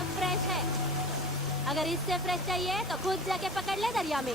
एकदम फ्रेश है। अगर इससे फ्रेश चाहिए तो खुद जाके पकड़ ले दरिया में।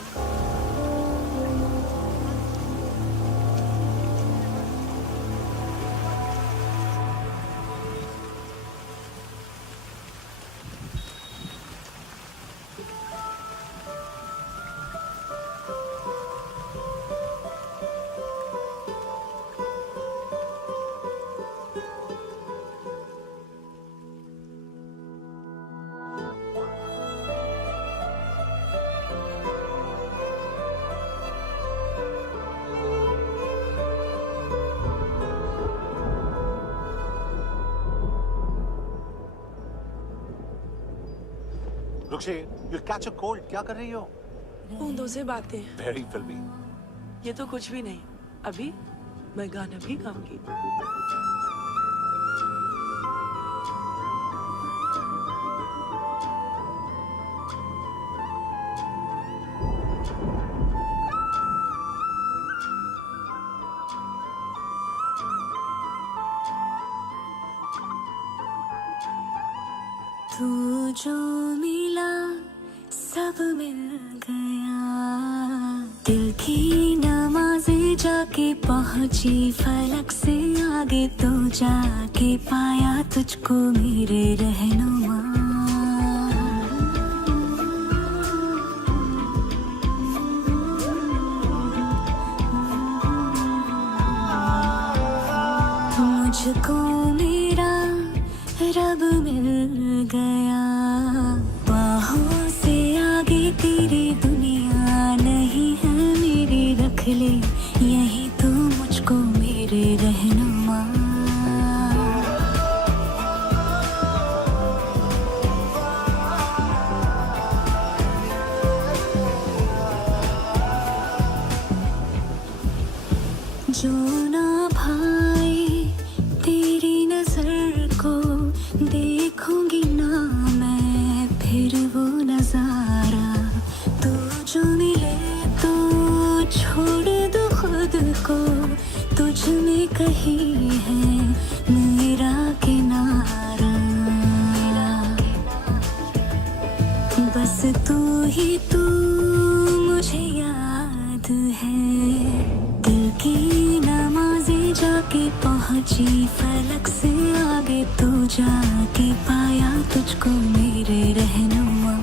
रुक्षी, you'll catch a cold. क्या कर रही हो? बूंदों से बातें। Very filmy. ये तो कुछ भी नहीं। अभी मैं गाना भी गाऊंगी। तू जो मिला सब मिल गया, दिल की नमाज़ें जाके पहुंची फलक से आगे, तो जाके पाया तुझको मेरे रहनुमा। मुझको मेरा रब मिल गया, बाहों से आगे तेरी दुनिया नहीं है मेरी, रख ले यही तू मुझको मेरे रहनुमा। जो ना भाई तेरी नजर को देखूंगी ना मैं फिर वो नजारा, तू जो मिले तो छोड़ दो खुद को, तुझ में कहीं है मेरा किनारा। बस तू ही तू मुझे याद है, दिल की नमाज़ें जाके पहुंची फलक से आगे, तू जाके पाया तुझको मेरे रहनुमा।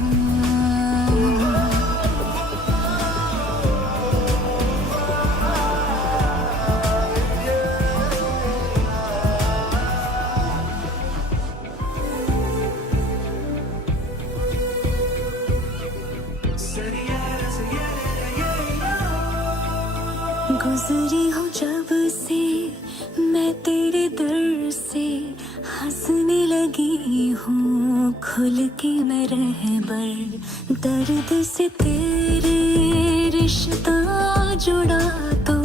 गुजरी हूँ जब से मैं तेरे दर से, हंसने लगी हूँ खुल के मैं रहबर, दर्द से तेरे रिश्ता जुड़ा तो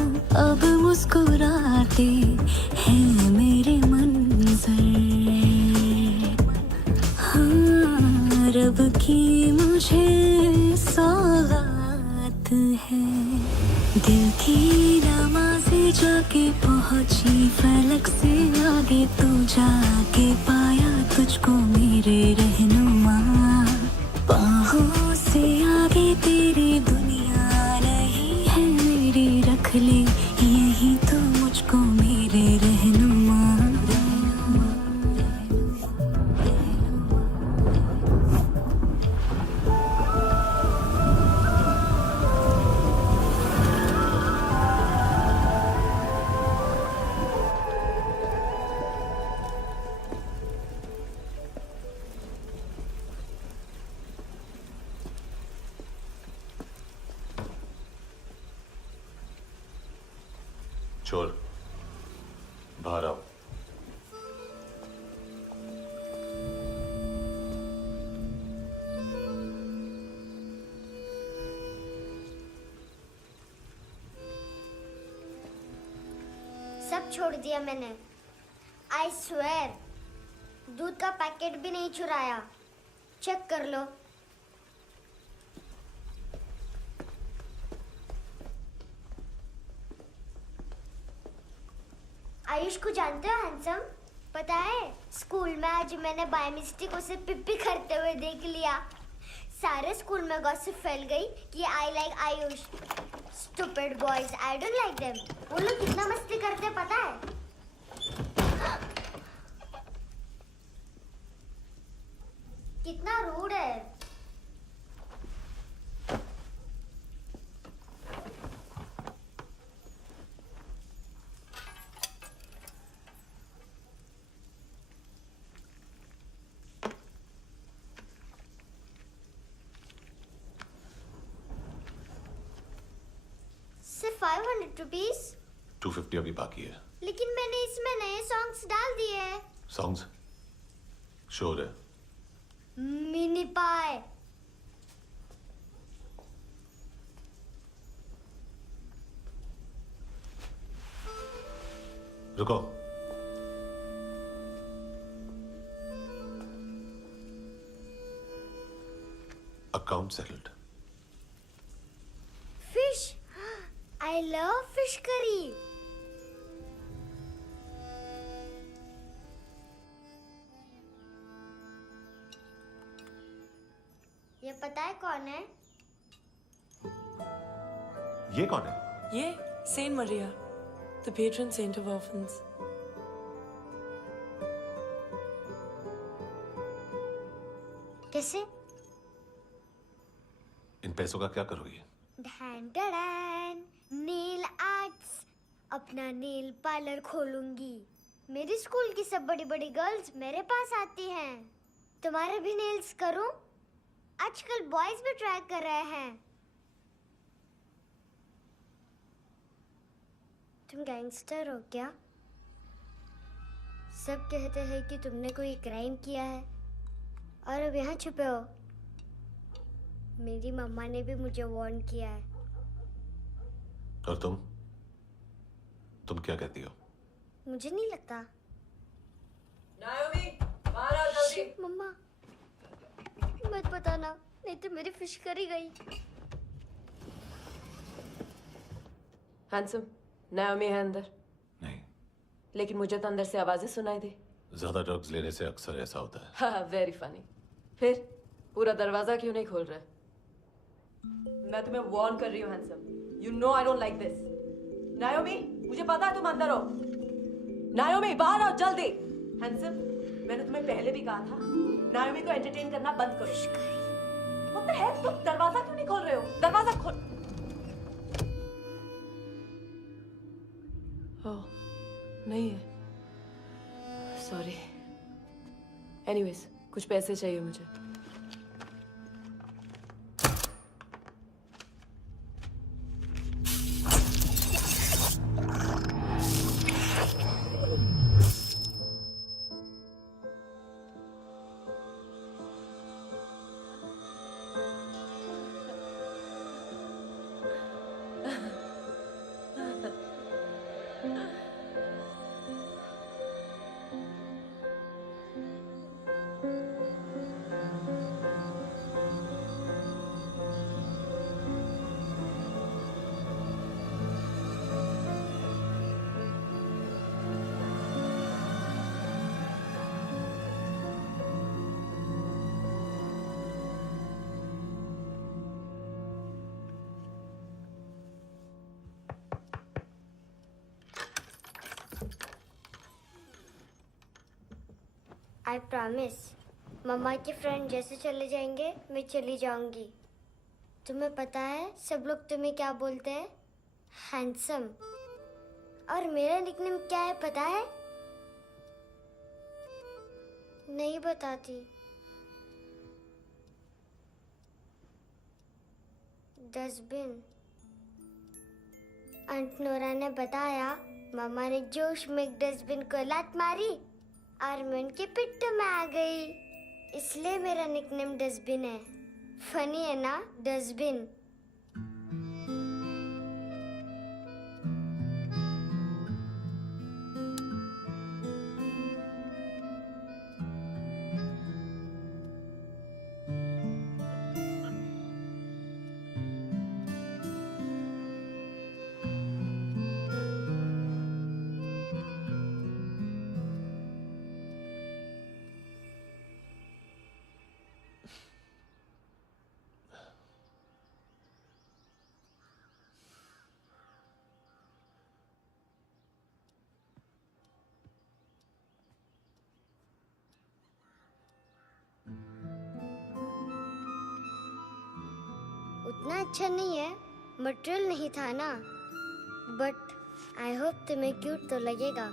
अब मुस्कुराते हैं मेरे मंजर। हाँ, रब की मुझे सौगात है, दिल की नमाज़ें जाके पहुंची फलक से आगे, तू जाके पाया तुझको मेरे रहनुमा। बाहों से आगे तेरी दुनिया नहीं है मेरी, रख ले यही तो मुझको मेरे रहनुमा। छोड़, बाहर आओ। सब छोड़ दिया मैंने। आई स्वेयर, दूध का पैकेट भी नहीं चुराया। चेक कर लो। आयुष को जानते हो हैंडसम? पता है स्कूल में आज मैंने बाय मिस्टेक उसे पिप्पी करते हुए देख लिया। सारे स्कूल में गॉसिप फैल गई कि I like Ayush. Stupid boys, I don't like them. वो लोग कितना मस्ती करते पता है? कितना रूड है। सिर्फ 500 रुपीस। 250 अभी बाकी है। लेकिन मैंने इसमें नए सॉन्ग्स डाल दिए हैं। सॉन्ग्स शोर है। मिनी पाए। रुको। Account settled. Fish. I love fish curry. ये पता है कौन है? ये कौन है? ये saint Maria, the patron saint of orphans. कैसे? इन पैसों का क्या करोगी? ढैन ढैन, नेल आर्ट्स। अपना नेल पार्लर खोलूंगी। मेरी स्कूल की सब बड़ी बड़ी गर्ल्स मेरे पास आती हैं। तुम्हारे भी नेल्स करूं? आजकल बॉयज भी ट्राई कर रहे हैं। तुम गैंगस्टर हो क्या? सब कहते हैं कि तुमने कोई क्राइम किया है और अब यहाँ छुपे हो। मेरी मम्मा ने भी मुझे वार्न किया है। और तुम क्या कहती हो? मुझे नहीं लगता। नायोमी, बाहर आओ जल्दी। शिट, मम्मा मत बताना, नहीं तो मेरी फिश करी गई। हैंडसम, नायोमी है अंदर। नहीं। लेकिन मुझे तो अंदर से आवाजें सुनाई दी। ज्यादा ड्रग्स लेने से अक्सर ऐसा होता है। हाँ, वेरी फनी। फिर पूरा दरवाजा क्यों नहीं खोल रहे? मैं तुम्हें वार्न कर रही हूँ handsome. You know I don't like this. नायोमी, मुझे पता है तुम अंदर हो। नायोमी, बाहर आओ जल्दी। हैंडसम, मैंने तुम्हें पहले भी कहा था नायोमी को एंटरटेन करना बंद करो। What the heck? तुम दरवाजा क्यों नहीं खोल रहे हो? दरवाजा खोल। ओह, नहीं है। सॉरी। एनीवेज, कुछ पैसे चाहिए मुझे। I promise. मम्मा के फ्रेंड जैसे चले जाएंगे मैं चली जाऊंगी। तुम्हें पता है सब लोग तुम्हें क्या बोलते हैं? हैंडसम। और मेरा निकनेम क्या है पता है? नहीं बताती। डस्टबिन। आंट नोरा ने बताया मामा ने जोश में एक डस्टबिन को लात मारी और मैं उनके पिट्ठू में आ गई, इसलिए मेरा निकनेम डस्टबिन है। फनी है ना डस्टबिन? उतना अच्छा नहीं है, मटेरियल नहीं था ना, बट आई होप तुम्हें क्यूट तो लगेगा।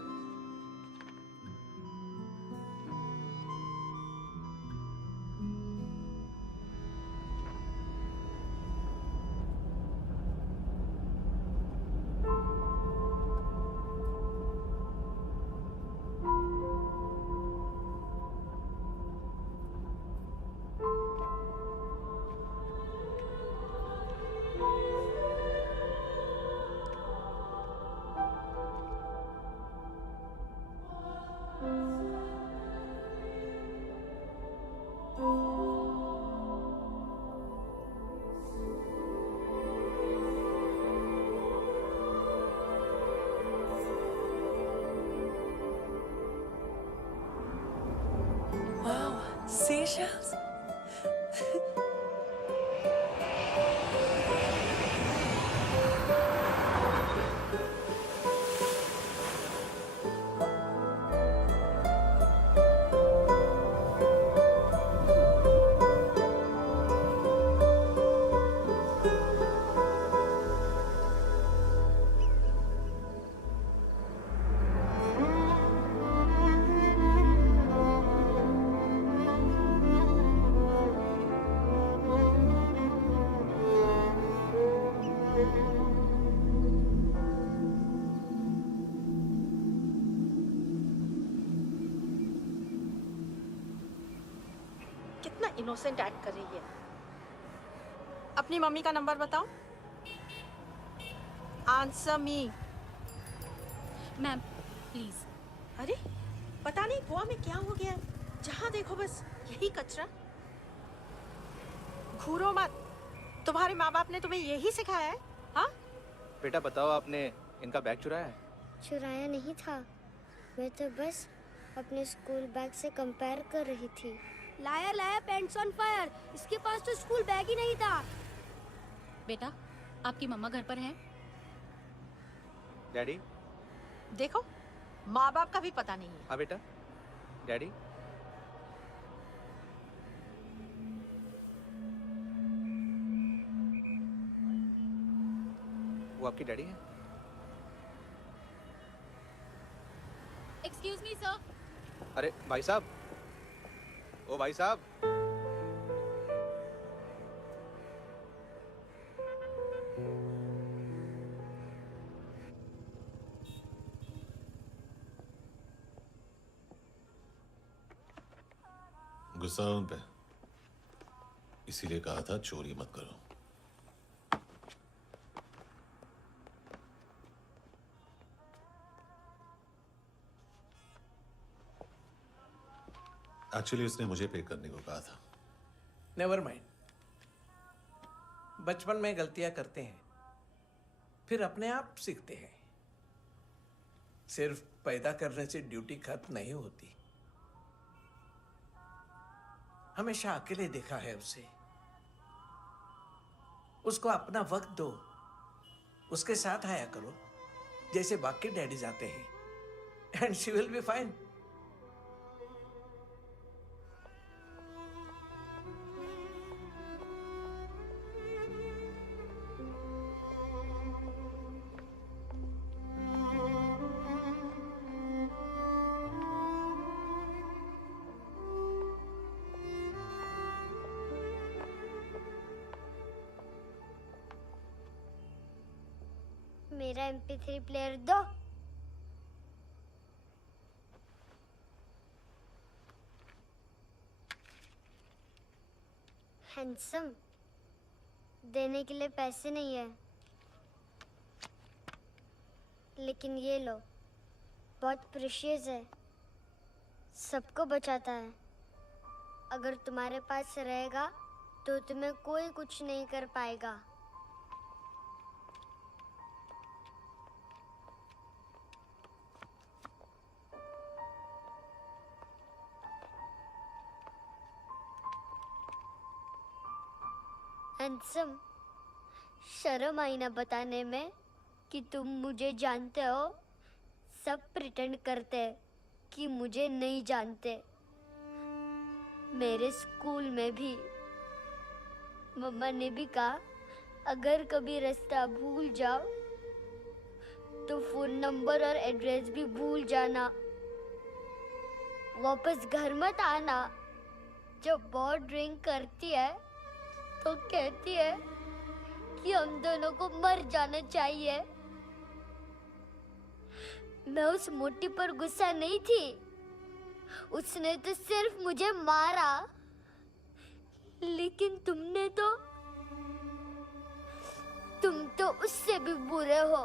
Wow, seashells? कितना इनोसेंट एक्ट कर रही है। अपनी मम्मी का नंबर बताओ। Answer me. Ma'am please. अरे पता नहीं गोवा में क्या हो गया है, जहाँ देखो बस यही कचरा। घूरो मत, तुम्हारे माँ बाप ने तुम्हें यही सिखाया है? हाँ बेटा बताओ, आपने इनका बैग चुराया है? चुराया नहीं था, मैं तो बस अपने स्कूल बैग से कंपेयर कर रही थी। Liar liar pants on fire, इसके पास तो स्कूल बैग ही नहीं था। बेटा आपकी मम्मा घर पर हैं? डैडी? देखो, माँ बाप का भी पता नहीं है। हाँ बेटा। डैडी? वो आपकी डैडी है? Excuse me sir. अरे भाई साहब, ओ भाई साहब। गुस्सा है उन पे, इसीलिए कहा था चोरी मत करो। एक्चुअली उसने मुझे पे करने को कहा था। नेवर माइंड, बचपन में गलतियां करते हैं, फिर अपने आप सीखते हैं। सिर्फ पैदा करने से ड्यूटी खत्म नहीं होती। हमेशा अकेले देखा है उसे। उसको अपना वक्त दो, उसके साथ आया करो जैसे बाकी डैडीज आते हैं, and she will be fine. मेरा MP3 प्लेयर दो। हैंडसम, देने के लिए पैसे नहीं है, लेकिन ये लो, बहुत प्रेशियस है, सबको बचाता है। अगर तुम्हारे पास रहेगा तो तुम्हें कोई कुछ नहीं कर पाएगा। हैंडसम, शर्म आई ना बताने में कि तुम मुझे जानते हो। सब प्रिटेंड करते कि मुझे नहीं जानते। मेरे स्कूल में भी मम्मा ने भी कहा अगर कभी रास्ता भूल जाओ तो फोन नंबर और एड्रेस भी भूल जाना। वापस घर मत आना। जब बहुत ड्रिंक करती है तो कहती है कि हम दोनों को मर जाना चाहिए। मैं उस मोटी पर गुस्सा नहीं थी, उसने तो सिर्फ मुझे मारा। लेकिन तुम तो उससे भी बुरे हो।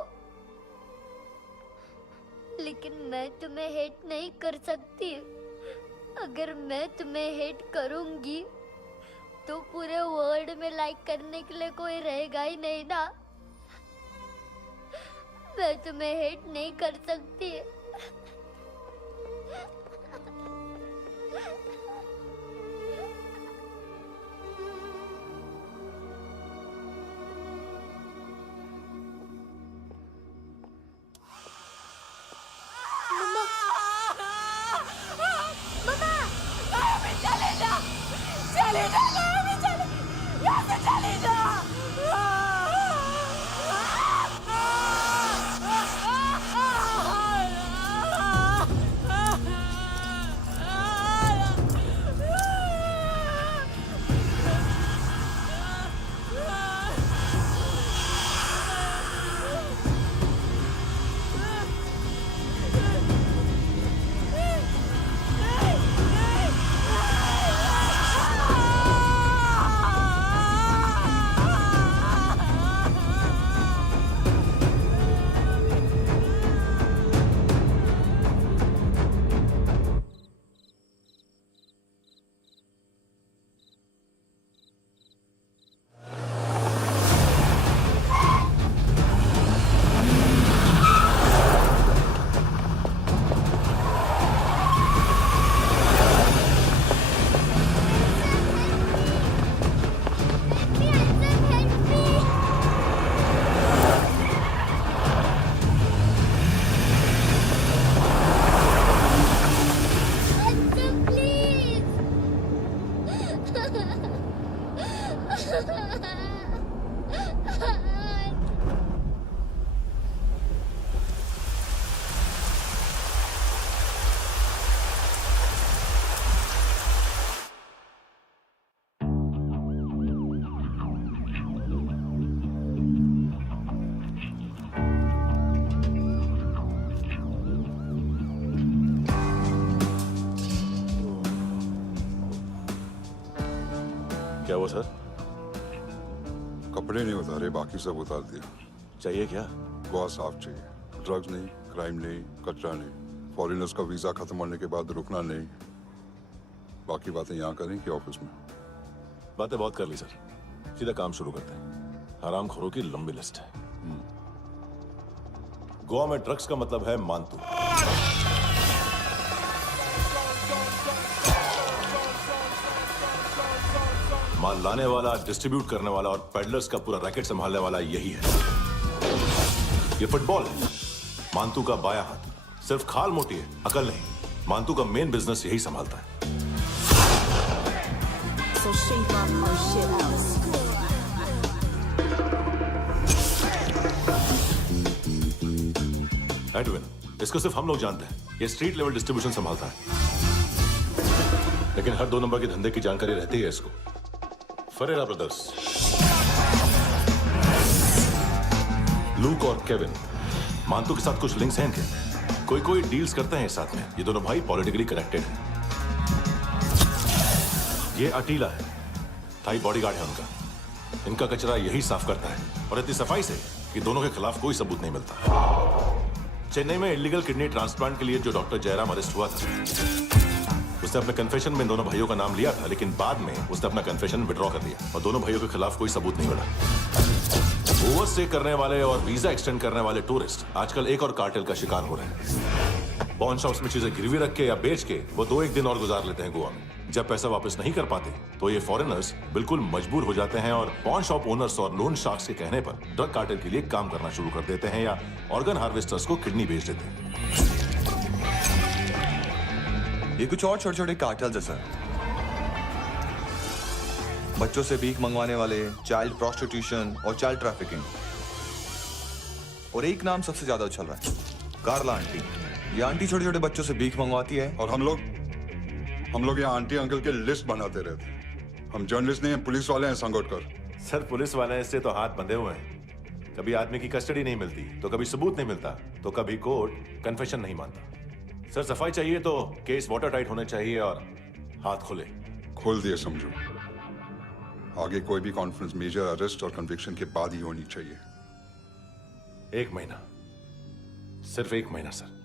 लेकिन मैं तुम्हें हेट नहीं कर सकती। अगर मैं तुम्हें हेट करूंगी तो पूरे वर्ल्ड में लाइक करने के लिए कोई रहेगा ही नहीं ना। मैं तुम्हें हेट नहीं कर सकती। क्या हुआ सर? कपड़े नहीं उतारे, बाकी सब उतार दिया। चाहिए क्या? बहुत साफ चाहिए। ड्रग्स नहीं, क्राइम नहीं, कचरा नहीं। फॉरेनर्स का वीजा खत्म होने के बाद रुकना नहीं। बाकी बातें यहाँ करें कि ऑफिस में? बातें बहुत कर ली सर, सीधा काम शुरू करते हैं। हरामखोरों की लंबी लिस्ट है। गोवा में ड्रग्स का मतलब है मानतू। माल लाने वाला, डिस्ट्रीब्यूट करने वाला और पेडलर्स का पूरा रैकेट संभालने वाला यही है। ये फुटबॉल है, मानतू का बायां हाथ। सिर्फ खाल मोटी है, अकल नहीं। मानतू का मेन बिजनेस यही संभालता है। एडविन, इसको सिर्फ हम लोग जानते हैं। ये स्ट्रीट लेवल डिस्ट्रीब्यूशन संभालता है, लेकिन हर 2 नंबर के धंधे की जानकारी रहती है इसको। फरेरा ब्रदर्स, लूक और केविन, मानतू के साथ कुछ लिंक्स हैं इनके। कोई डील्स करते हैं साथ में। ये दोनों भाई पॉलिटिकली कनेक्टेड हैं। ये अटीला है, थाई बॉडीगार्ड है उनका। इनका कचरा यही साफ करता है, और इतनी सफाई से कि दोनों के खिलाफ कोई सबूत नहीं मिलता। चेन्नई में इलीगल किडनी ट्रांसप्लांट के लिए जो डॉक्टर जयराम अरेस्ट हुआ था, उसने अपने कन्फेशन में दोनों भाइयों का नाम लिया था, लेकिन बाद में उसने अपना कन्फेशन विड्रॉ कर दिया और दोनों भाइयों के खिलाफ कोई सबूत नहीं मिला। ओवरस्टे करने वाले और वीजा एक्सटेंड करने वाले टूरिस्ट आजकल एक और कार्टेल का शिकार हो रहे हैं। पॉन शॉप्स में चीजें गिरवी रख के या बेच के वो 2-1 दिन और गुजार लेते हैं गोवा में। जब पैसा वापस नहीं कर पाते तो ये फॉरेनर्स बिल्कुल मजबूर हो जाते हैं और पॉन शॉप ओनर्स और लोन शार्क्स के कहने पर ड्रग कार्टेल के लिए काम करना शुरू कर देते हैं या ऑर्गन हार्वेस्टर्स को किडनी बेच देते हैं। ये कुछ और छोटे-छोटे कार्टेल्स है सर। बच्चों से भीख मंगवाने वाले, चाइल्ड प्रोस्टिट्यूशन और चाइल्ड ट्रैफिकिंग। और एक नाम सबसे ज्यादा उछल रहा है, कार्ला आंटी। ये आंटी छोटे छोटे बच्चों से भीख मंगवाती है। और हम लोग यहाँ आंटी अंकल के लिस्ट बनाते रहते हैं। हम जर्नलिस्ट नहीं हैं, पुलिस वाले हैं संगोटकर। सर पुलिस वाले इससे तो हाथ बंधे हुए हैं। कभी आदमी की कस्टडी नहीं मिलती तो कभी सबूत नहीं मिलता तो कभी कोर्ट कन्फेशन नहीं मानता। सर सफाई चाहिए तो केस वाटर टाइट होने चाहिए और हाथ खुले। खोल दिए समझो। आगे कोई भी कॉन्फ्रेंस मेजर अरेस्ट और कन्विक्शन के बाद ही होनी चाहिए। 1 महीना, सिर्फ 1 महीना सर।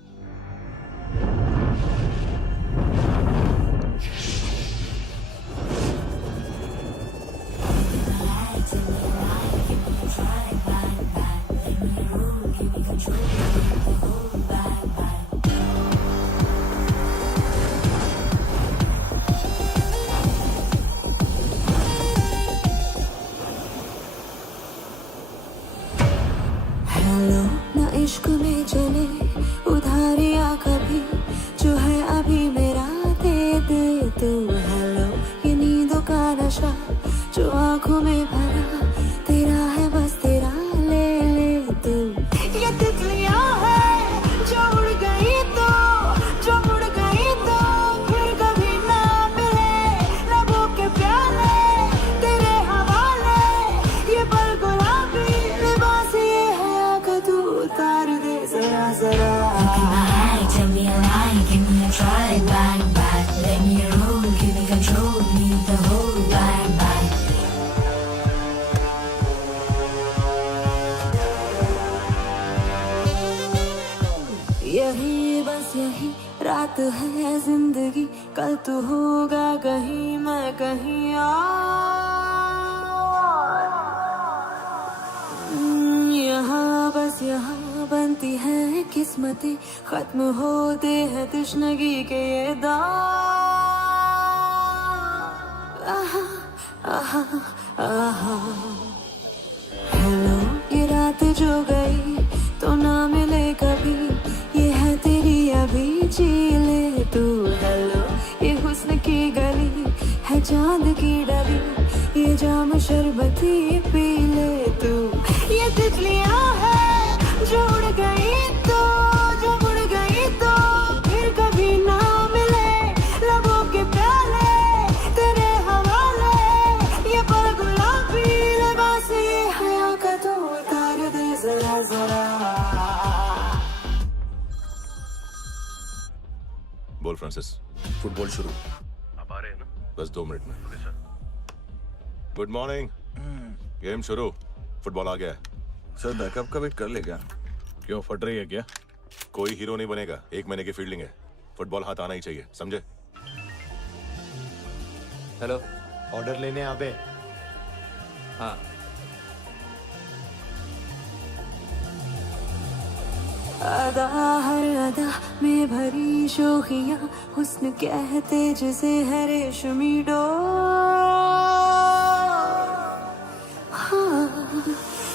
हेलो ना इश्क में चले उधारिया कभी, जो है अभी मेरा दे दे तू। हेलो ये नींदों का नशा जो आंखों में भरा, तेरा है बस तेरा ले ले तू। ये तितलियां है जो उड़ गई तो, जो उड़ गई तो फिर कभी ना मिले। लबों के प्याले तेरे हवाले, ये पल गुलाबी लिबास ये है आका तू उतार दे जरा जरा। Tell me a lie, give me a try, bang bang. Let me roll, give me control, need the whole bang bang. यही बस यही रात है जिंदगी, कल तू होगा कहीं मैं कहीं और। यहाँ बस यहाँ बनती है किस्मतें, खत्म होते हैं तश्नगी के ये दाग। आहा आहा आहा। हेलो ये रात जो गई तो ना मिले कभी, ये है तेरी अभी जी ले तू। हेलो ये हुस्न की गली है चांद की डली, ये जाम शरबती पी ले तू। ये तितलियां है जो उड़ गई तो, जो उड़ गई तो फिर कभी ना मिले। लबों के प्याले तेरे हवाले, ये पल गुलाबी लिबास ये हया का तो उतार दे जरा जरा। बोल फ्रांसिस। फुटबॉल शुरू। आप आ रहे हैं ना? बस 2 मिनट में। Good morning. गेम शुरू। फुटबॉल आ गया है। सर बैकअप का वेट कर ले क्या? क्यों फट रही है क्या? कोई हीरो नहीं बनेगा, 1 महीने की फील्डिंग है। फुटबॉल हाथ आना ही चाहिए, समझे? हेलो, ऑर्डर लेने आ बे। हाँ। अदा हर अदा में भरी शोखियां, हुस्न कहते जिसे है रेशमी डोर। हाँ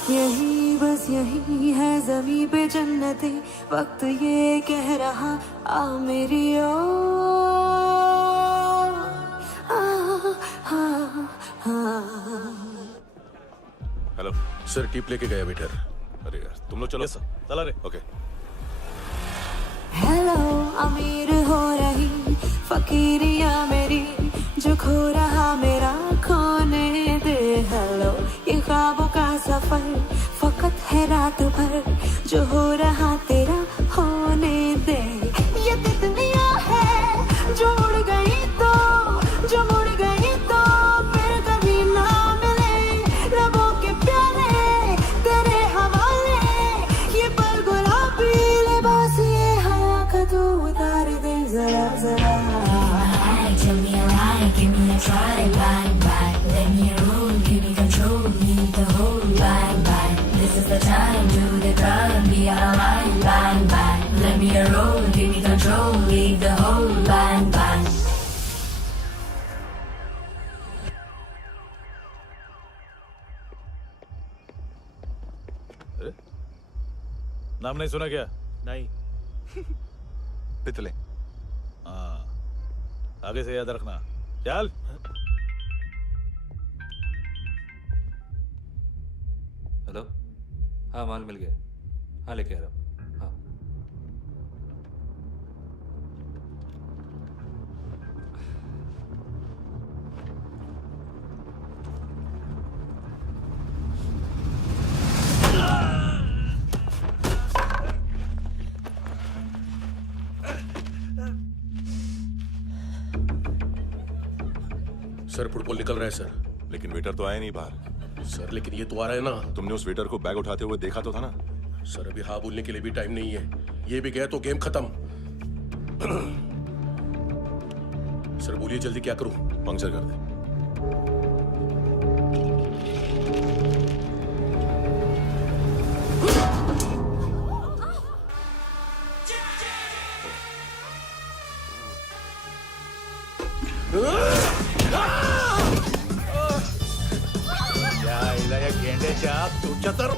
यही बस यही है ज़मीं पे जन्नतें, वक्त ये कह रहा आ मेरी ओर। हेलो सर, टिप लेके गया वेटर। अरे यार तुम लोग चलो। सर चला रे। ओके। हेलो अमीर हो रही फकीरिया मेरी, जो खो रहा मेरा खोने दे। हेलो ये ख्वाबों का सफर फकत है रात भर, जो हो रहा तेरा होने दे। ये तितलियां है जो उड़ गई तो, जो मुड़ गई तो फिर कभी ना मिले। लबों के प्याले तेरे हवाले, ये पल गुलाबी लिबास ये हवा का तू उतार दे जरा जरा। Tell me a lie, give me a try, bang bang. Let me roll, give me control, need the whole bang bang. This is the time, do the crime, be alive, bang bang. Let me roll, give me control, leave the whole bang bang. नाम नहीं सुना क्या? नहीं। पितले। हाँ, आगे से याद रखना। चल। हेलो, हाँ माल मिल गया, हाँ लेके आ रहा हूँ, हाँ। सर फुटबॉल निकल रहा है सर। लेकिन वेटर तो आया नहीं बाहर। सर लेकिन ये तो आ रहा है ना। तुमने उस वेटर को बैग उठाते हुए देखा तो था ना। सर अभी हाँ बोलने के लिए भी टाइम नहीं है, ये भी गया तो गेम खत्म। सर बोलिए जल्दी क्या करूं? पंक्चर कर दे। तू चतर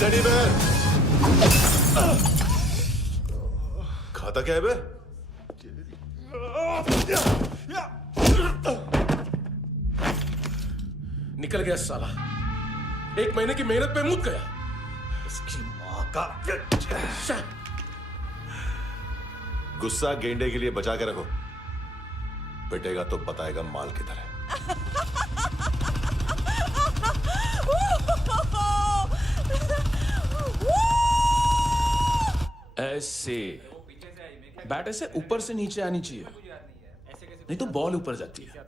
टेडी बेयर खाता क्या है बे? निकल गया साला, 1 महीने की मेहनत पे मुक गया। इसकी माँ का गुस्सा गेंडे के लिए बचा के रखो, पिटेगा तो बताएगा माल किधर है। ऐसे बैट ऐसे ऊपर से नीचे आनी चाहिए, नहीं तो बॉल ऊपर जाती है।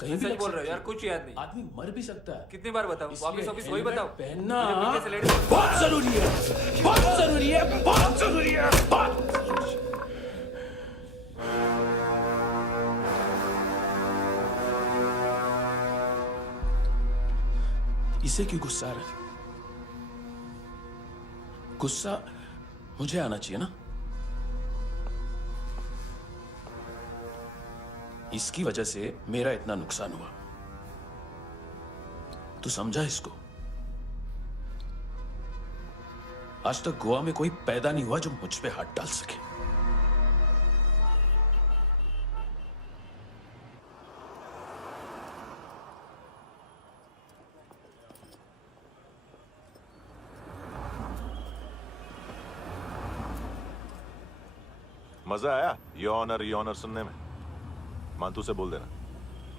कहीं भी बोल रहे हो यार, कुछ याद नहीं। आदमी मर भी सकता है। कितनी बार बताऊं? वापस ऑफिस वही बताओ। पहनना मुझे पीछे से लेडीज बहुत जरूरी है, बहुत जरूरी है, बहुत जरूरी है, बहुत जरूरी है। इसे क्यों गुस्सा आ रहा है? गुस्सा मुझे आना चाहिए ना। इसकी वजह से मेरा इतना नुकसान हुआ, तू समझा इसको? आज तक गोवा में कोई पैदा नहीं हुआ जो मुझ पे हाथ डाल सके। मजा आया योनर सुनने में? मानतू से बोल देना,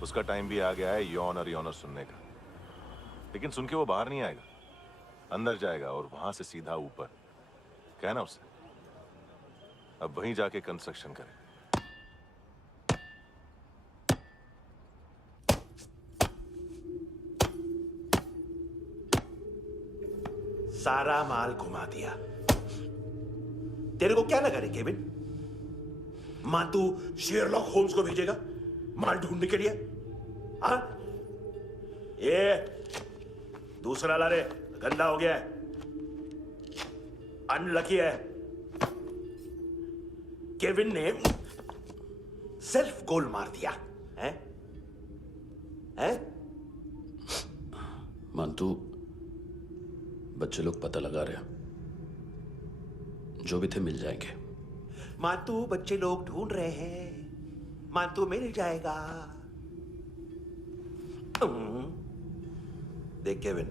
उसका टाइम भी आ गया है योनर सुनने का। लेकिन सुन के वो बाहर नहीं आएगा, अंदर जाएगा और वहां से सीधा ऊपर। कहना उससे अब वहीं जाके कंस्ट्रक्शन करे। सारा माल घुमा दिया। तेरे को क्या लगा रे केविन? मातू शेरलॉक होम्स को भेजेगा माल ढूंढने के लिए? हाँ? ये दूसरा ला रे, गंदा हो गया है, अनलकी है। केविन ने सेल्फ गोल मार दिया है? हैं? मानतू, बच्चे लोग पता लगा रहे हैं, जो भी थे मिल जाएंगे। मातू बच्चे लोग ढूंढ रहे हैं, मातू मिल जाएगा। देख केविन,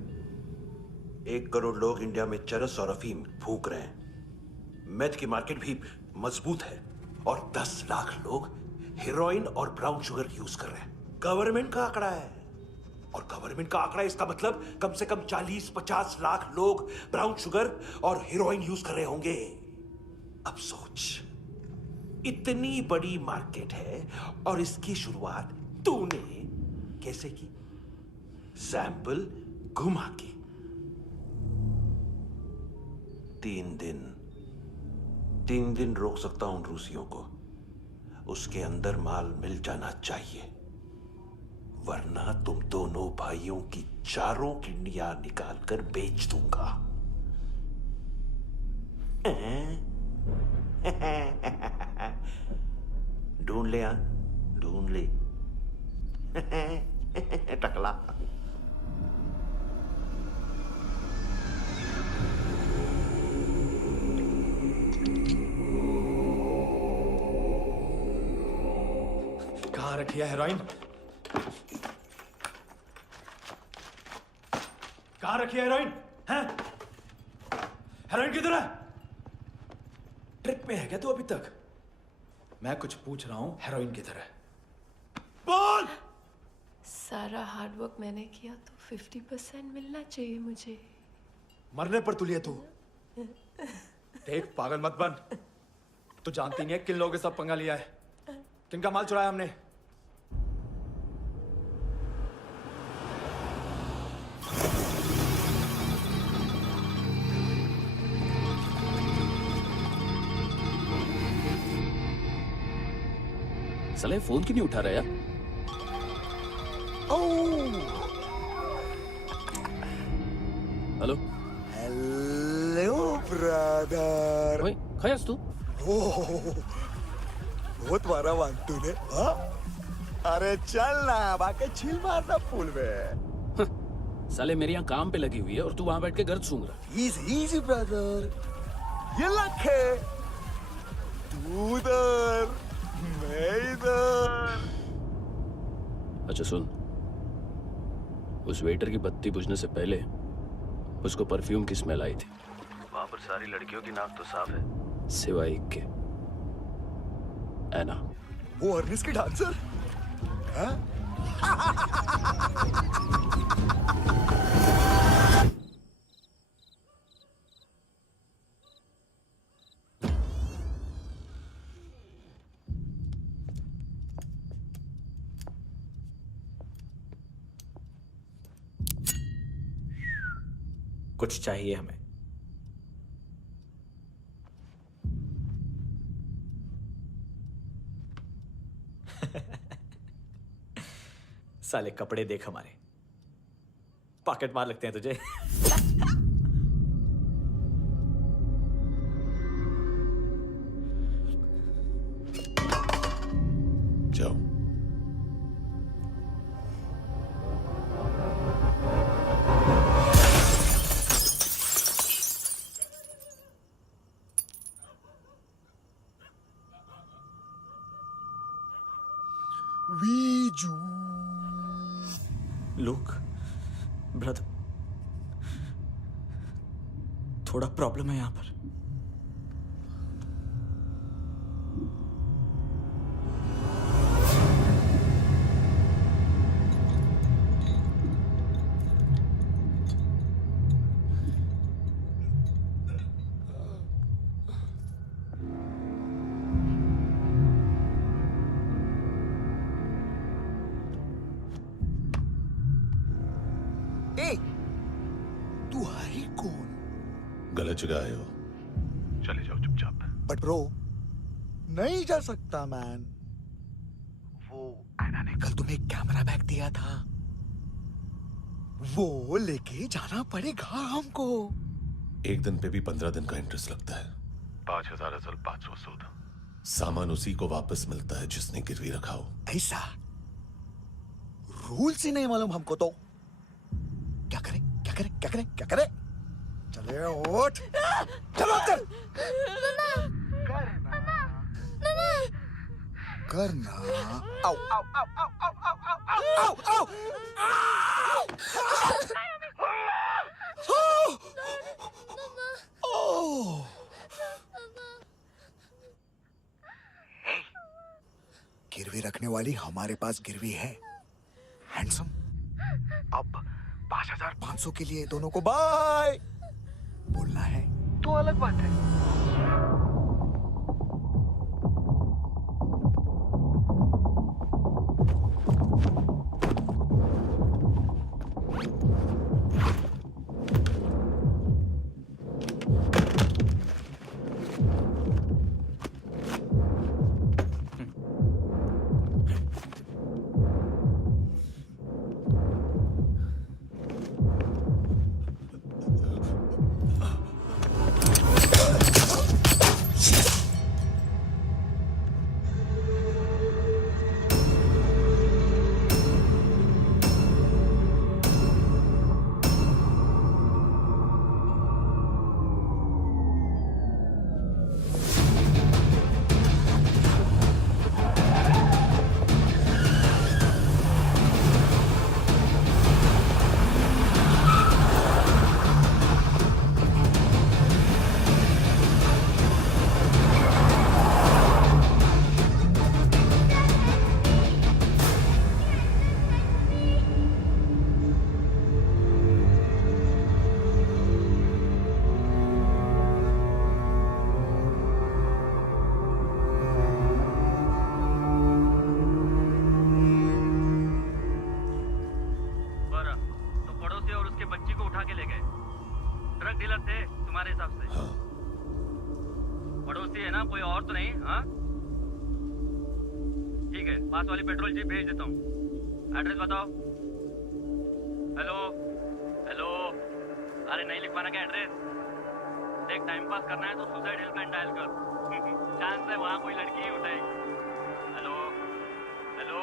1 करोड़ लोग इंडिया में चरस और अफीम फूंक रहे हैं। मेथ की मार्केट भी मजबूत है और 10 लाख लोग हेरोइन और ब्राउन शुगर यूज कर रहे हैं। गवर्नमेंट का आंकड़ा है, और गवर्नमेंट का आंकड़ा इसका मतलब कम से कम 40-50 लाख लोग ब्राउन शुगर और हेरोइन यूज कर रहे होंगे। अब सोच, इतनी बड़ी मार्केट है और इसकी शुरुआत तूने कैसे की? सैंपल घुमा के। 3 दिन रोक सकता हूं रूसियों को, उसके अंदर माल मिल जाना चाहिए, वरना तुम दोनों भाइयों की 4 किडनियां निकाल कर बेच दूंगा। ढूंढ ले, ढूंढ ले। टकला। कहाँ रखी है हेरोइन? कहाँ रखी है हेरोइन? हैं? हेरोइन किधर है? ट्रिप पे है क्या तू अभी तक? मैं कुछ पूछ रहा हूँ, हेरोइन किधर है? बोल! सारा हार्ड वर्क मैंने किया तो 50% मिलना चाहिए मुझे। मरने पर तुलिए तू। देख पागल मत बन। तू जानती नहीं है किन लोगों के साथ पंगा लिया है, किनका माल चुराया हमने। साले फोन क्यों नहीं उठा रहा यार? Hello hello brother. ओए खयास तू? बहुत मारा मानतू ने। हाँ? अरे चल ना, बाकी छिल मारना पुल में। साले मेरी यहाँ काम पे लगी हुई है और तू वहां बैठ के गर्द सूंघ रहा। इजी ब्रदर, ये लक है। तू उधर, मैं इधर। अच्छा सुन, उस वेटर की बत्ती बुझने से पहले उसको परफ्यूम की स्मेल आई थी। वहां पर सारी लड़कियों की नाक तो साफ है, सिवाय एक के, एना। वो अर्निस की डांसर? हाँ? कुछ चाहिए हमें। साले कपड़े देख हमारे, पॉकेट मार लगते हैं तुझे। जाओ। लुक ब्रदर, थोड़ा प्रॉब्लम है यहाँ पर। तू है कौन? गलत जगह आए हो, चले जाओ चुपचाप। बट ब्रो, नहीं जा सकता मैन। वो एना ने कल तुम्हें कैमरा बैग दिया था, वो लेके जाना पड़ेगा हमको। एक दिन पे भी 15 दिन का इंटरेस्ट लगता है। 5,000 असल 500 सूद। सामान उसी को वापस मिलता है जिसने गिरवी रखा हो। ऐसा रूल्स ही नहीं मालूम हमको तो। क्या करें क्या करें क्या करें क्या करें? चले उठ, चलो चल। करना। आओ आओ आओ आओ आओ आओ आओ आओ आओ। गिरवी रखने वाली हमारे पास गिरवी है। हैंडसम, अब 5,500 के लिए दोनों को बाय बोलना है तो अलग बात है। डीलर थे तुम्हारे हिसाब से? हाँ। पड़ोसी है ना, कोई और तो नहीं? हाँ ठीक है, पास वाली पेट्रोल जीप भेज देता हूँ। एड्रेस बताओ। हेलो हेलो, अरे नहीं लिखवाना क्या एड्रेस? देख, टाइम पास करना है तो सुसाइड हेल्पलाइन डायल कर। चांस है वहाँ कोई लड़की ही उठाएगी। Hello hello.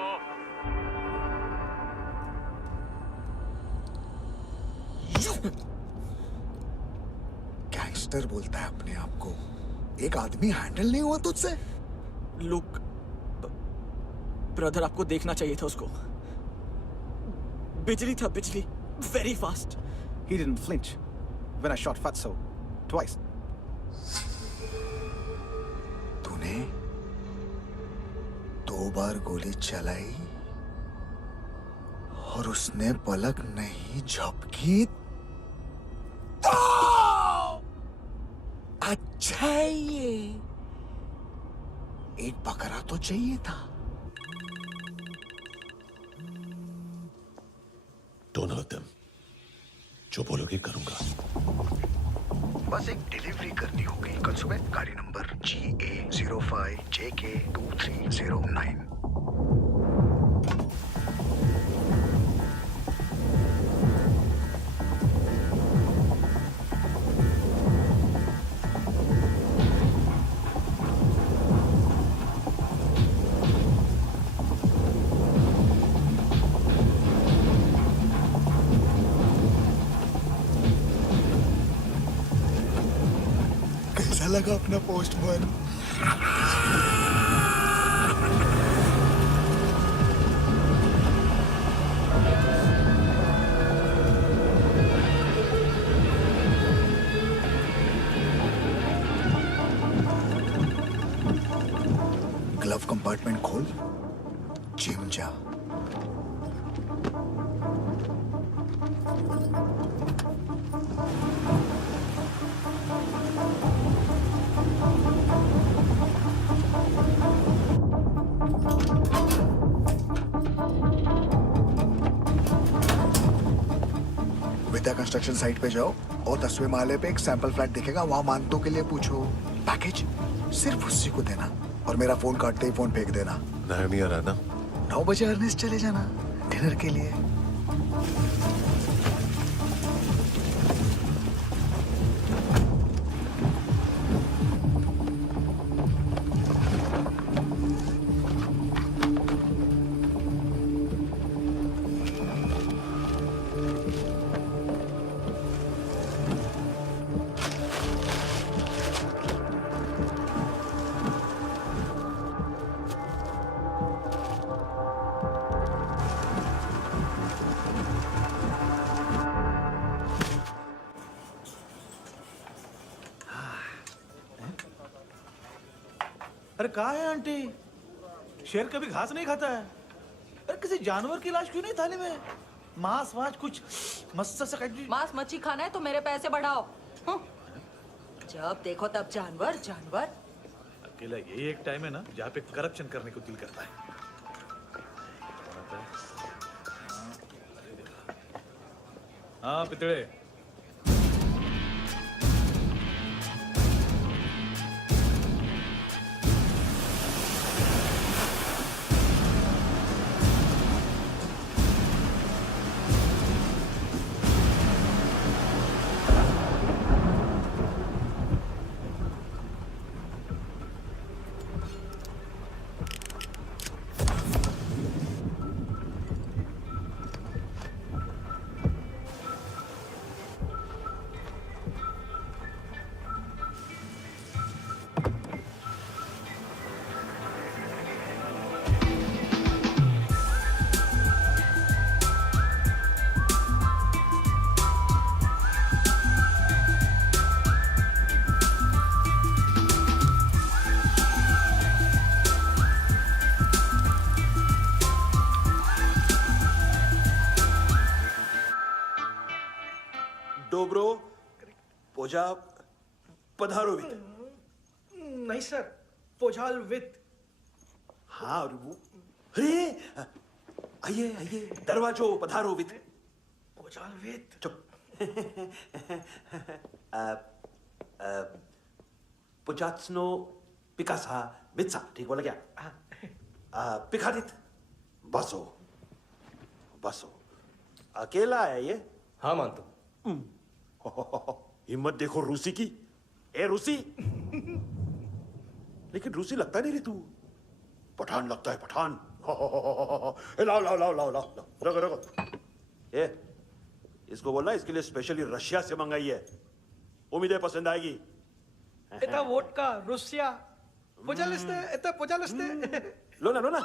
गैंगस्टर बोलता है अपने आप को। एक आदमी हैंडल नहीं हुआ तुझसे? लुक ब्रदर, आपको देखना चाहिए था उसको। बिजली था, बिजली, very fast. He didn't flinch when I shot Fatso twice. तूने 2 बार गोली चलाई और उसने पलक नहीं झपकी तो अच्छा है ये। एक बकरा तो चाहिए था। Don't hurt them. जो बोलोगे करूंगा। बस एक डिलीवरी करनी होगी कल सुबह, गाड़ी नंबर GA05JK2309। कैसा लगा अपना पोस्टमैन? ग्लव कंपार्टमेंट खोल, जिम जा। विद्या कंस्ट्रक्शन साइट पे जाओ और 10वें माले पे एक सैंपल फ्लैट दिखेगा, वहां मानतों के लिए पूछो। पैकेज सिर्फ उसी को देना और मेरा फोन काटते ही फोन फेंक देना। नायमी आ रहा ना? 9 बजे अर्नेस्ट चले जाना डिनर के लिए। अरे कहाँ है आंटी? शेर कभी घास नहीं खाता है। अरे किसी जानवर की लाश क्यों नहीं थाली में? मांस वाच कुछ मस्त सा मांस मच्छी खाना है तो मेरे पैसे बढ़ाओ। जब देखो तब जानवर जानवर। अकेला यही एक टाइम है ना जहाँ पे करप्शन करने को दिल करता है। हाँ पितड़े, डोब्रो पोजा पधारोवित। नहीं सर, पोझाल विथ। हाँ और वो, अरे आइए आइए, दरवाजो पधारोवित। पोझाल विथ। चुप, पुचात्सनो पिकासा मित्सा, ठीक बोला क्या? पिखादित बसो बसो। अकेला है ये? हाँ मानतो। हिम्मत देखो रूसी की। ए रूसी, लेकिन रूसी लगता नहीं रे तू, पठान लगता है पठान। लाओ लाओ लाओ लाओ लाओ, रखो रखो। ए इसको बोलना इसके लिए स्पेशली रशिया से मंगाई है, उम्मीद है पसंद आएगी। इतना वोडका रुसिया पोजालिस्ते, इतना पोजालिस्ते। लो ना लो ना।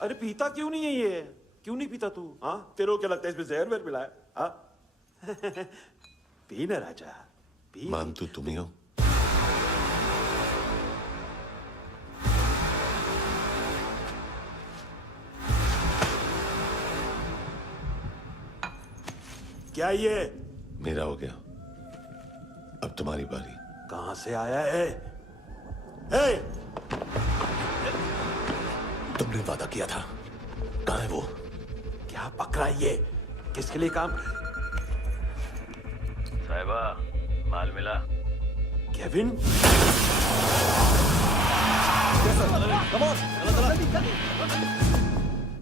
अरे पीता क्यों नहीं है ये? क्यों नहीं पीता तू? हाँ तेरे को क्या लगता है इसमें जहर वहर मिला है? हाँ पी ना राजा पी। मानतू तुम ही हो? क्या ये? मेरा हो गया, अब तुम्हारी बारी। कहां से आया है? हे! तुमने वादा किया था, कहां है वो? क्या पकड़ा ये? किसके लिए काम? साहिबा, माल मिला? केविन?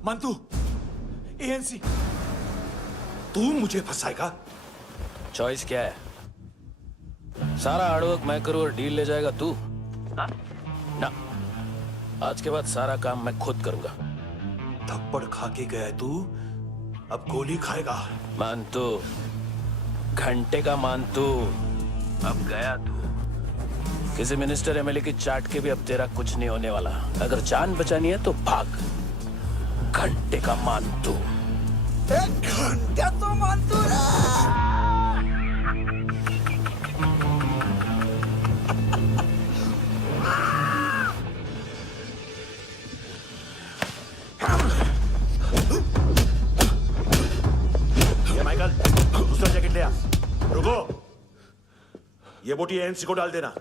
मंतू, एएनसी। तू मुझे फंसाएगा? चॉइस क्या है? सारा हार्डवर्क मैं करूं और डील ले जाएगा तू? ना, आज के बाद सारा काम मैं खुद करूंगा। थप्पड़ खा के गया तू, अब गोली खाएगा। मानतू, घंटे का मानतू, अब गया तू। किसी मिनिस्टर एमएलए की चाट के भी अब तेरा कुछ नहीं होने वाला। अगर जान बचानी है तो भाग। घंटे का मानतू। एक घंटा तो मानतू ना। ये माइकल, दूसरा जैकेट ले आ। रुको, ये बोटी एएनसी को डाल देना।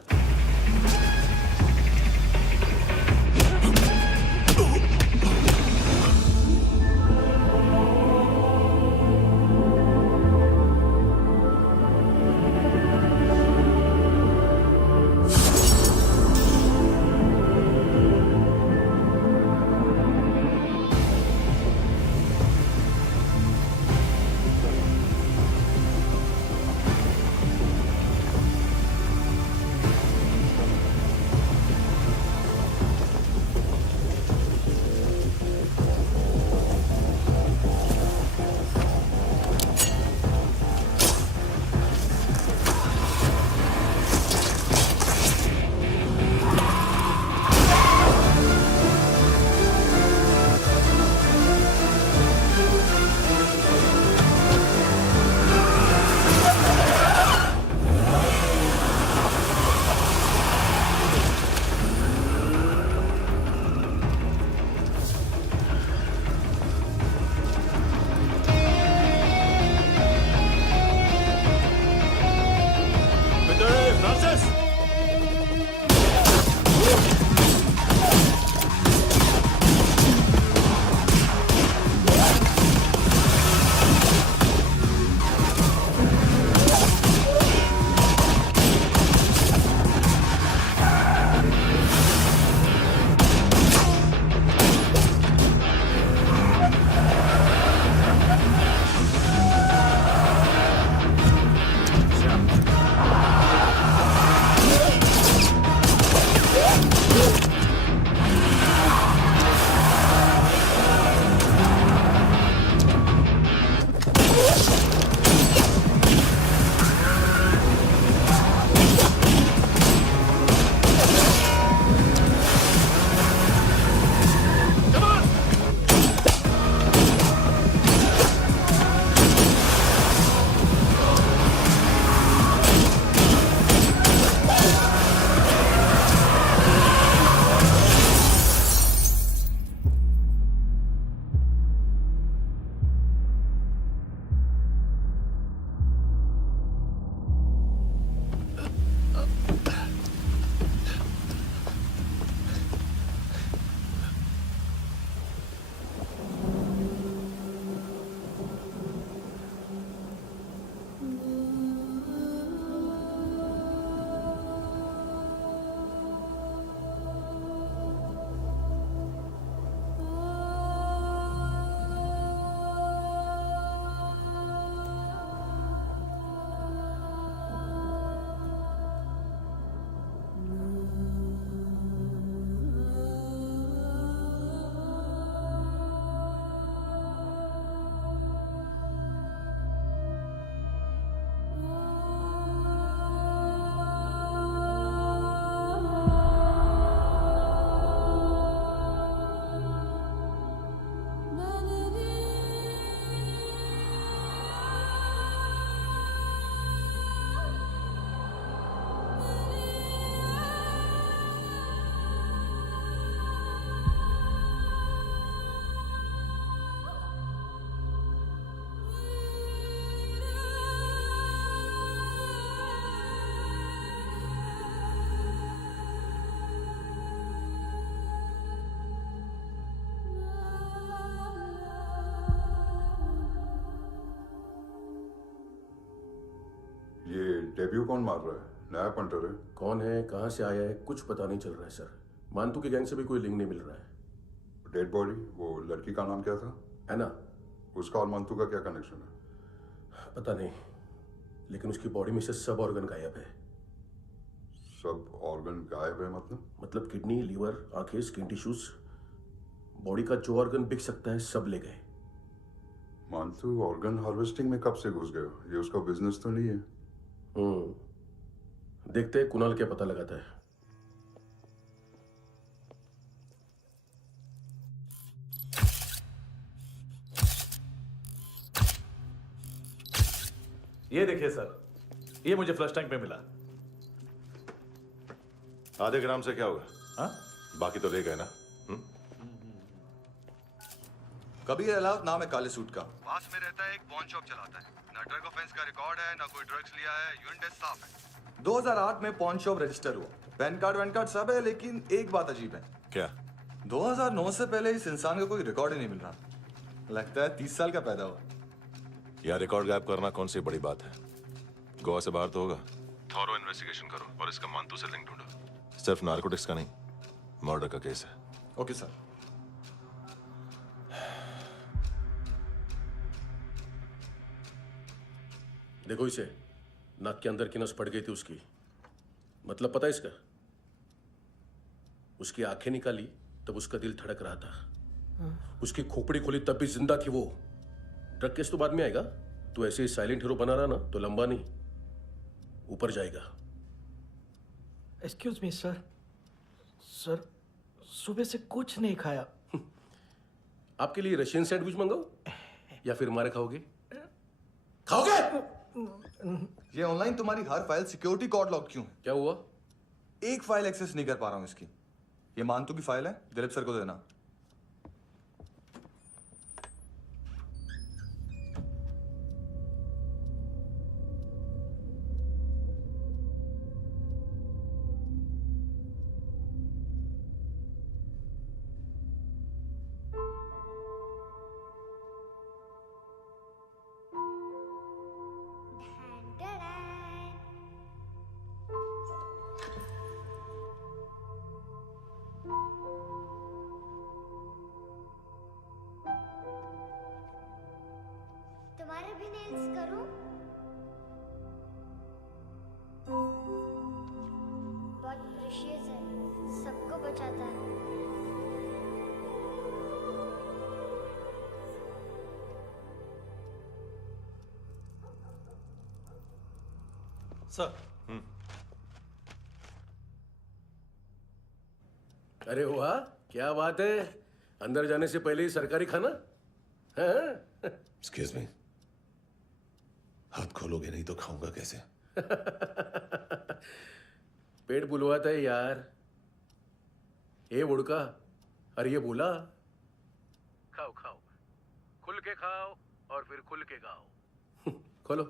डेब्यू कौन मार रहा है? नया पंटर है। कौन है, कहाँ से आया है, कुछ पता नहीं चल रहा है सर। मानतू की गैंग से भी कोई लिंक नहीं मिल रहा है। डेड बॉडी, वो लड़की का नाम क्या था? एना। उसका और मंतू का क्या कनेक्शन है? पता नहीं, लेकिन उसकी बॉडी में से सब ऑर्गन गायब है। सब ऑर्गन गायब है मतलब किडनी, लीवर, आंखें, स्किन टिश्यूज, बॉडी का जो ऑर्गन बिक सकता है सब ले गए। मंतू ऑर्गन हार्वेस्टिंग में कब से घुस गए? ये उसका बिजनेस तो नहीं है? देखते हैं कुणाल क्या पता लगाता है। ये देखिए सर, ये मुझे फ्लश टैंक में मिला। आधे ग्राम से क्या होगा? हाँ? बाकी तो ले गए ना? कबीर अलाउद नाम है काले सूट का। पास में रहता है, एक पॉन शॉप चलाता है। ना ड्रग ऑफेंस का रिकॉर्ड है, ना कोई ड्रग्स लिया है। यूरिन टेस्ट साफ है। 2008 में पॉन शॉप रजिस्टर हुआ। पैन कार्ड वैन कार्ड सब है, लेकिन एक बात अजीब है। क्या? 2009 से पहले इस इंसान का कोई रिकॉर्ड ही नहीं मिल रहा। लगता है 30 साल का पैदा हुआ। यार रिकॉर्ड गायब करना कौन सी बड़ी बात है? गोवा से बाहर तो होगा। थॉरो इन्वेस्टिगेशन करो और इसका मानतू से लिंक ढूंढो। सिर्फ नारकोटिक्स का नहीं, मर्डर का केस है। Okay sir. देखो इसे, नाक के अंदर की नस पड़ गई थी उसकी। मतलब पता है इसका? उसकी आंखें निकाली तब उसका दिल धड़क रहा था। उसकी खोपड़ी खोली तब भी जिंदा थी वो। ड्रग केस तो बाद में आएगा। तो ऐसे ही साइलेंट हीरो बना रहा ना तो लंबा नहीं, ऊपर जाएगा। एक्सक्यूज मी सर, सर सुबह से कुछ नहीं खाया। आपके लिए रशियन सैंडविच मंगाओ या फिर मारे खाओगे? खाओगे? ये ऑनलाइन तुम्हारी हर फाइल सिक्योरिटी कोड लॉक क्यों है? क्या हुआ? एक फाइल एक्सेस नहीं कर पा रहा हूं इसकी। ये मानतू की फाइल है, दिलीप सर को देना। तुम्हारे भी नेल्स करूं? बहुत प्रेशियस है, सबको बचाता है। सर। अरे वाह, क्या बात है। अंदर जाने से पहले ही सरकारी खाना। एक्सक्यूज मी, हाथ खोलोगे नहीं तो खाऊंगा कैसे? पेट बुलवाता है यार। ये बुड़का, अरे ये बोला। खाओ खाओ, खुल के खाओ और फिर खुल के गाओ। खोलो।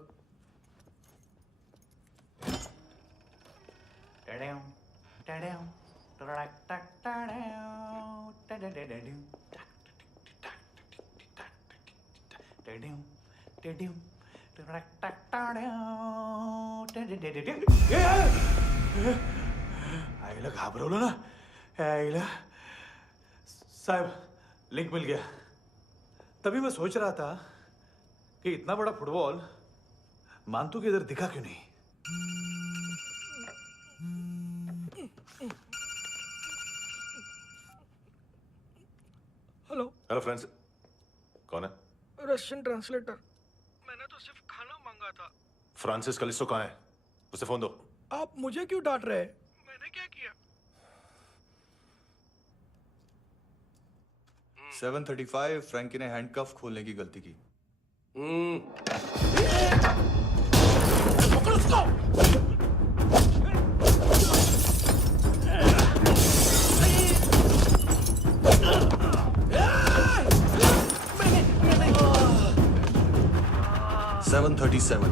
आईला घाबरवलं ना। आईला साहब, लिंक मिल गया। तभी मैं सोच रहा था कि इतना बड़ा फुटबॉल मानतू के इधर दिखा क्यों नहीं। हेलो फ्रेंड्स, कौन है? Russian translator. मैंने तो सिर्फ खाना मांगा था। फ्रांसिस कलिस्टो कहाँ है? उसे फोन दो। आप मुझे क्यों डांट रहे हैं? मैंने क्या किया? 735 फ्रैंकी ने हैंडकफ खोलने की गलती की। पकड़ो उसको! 737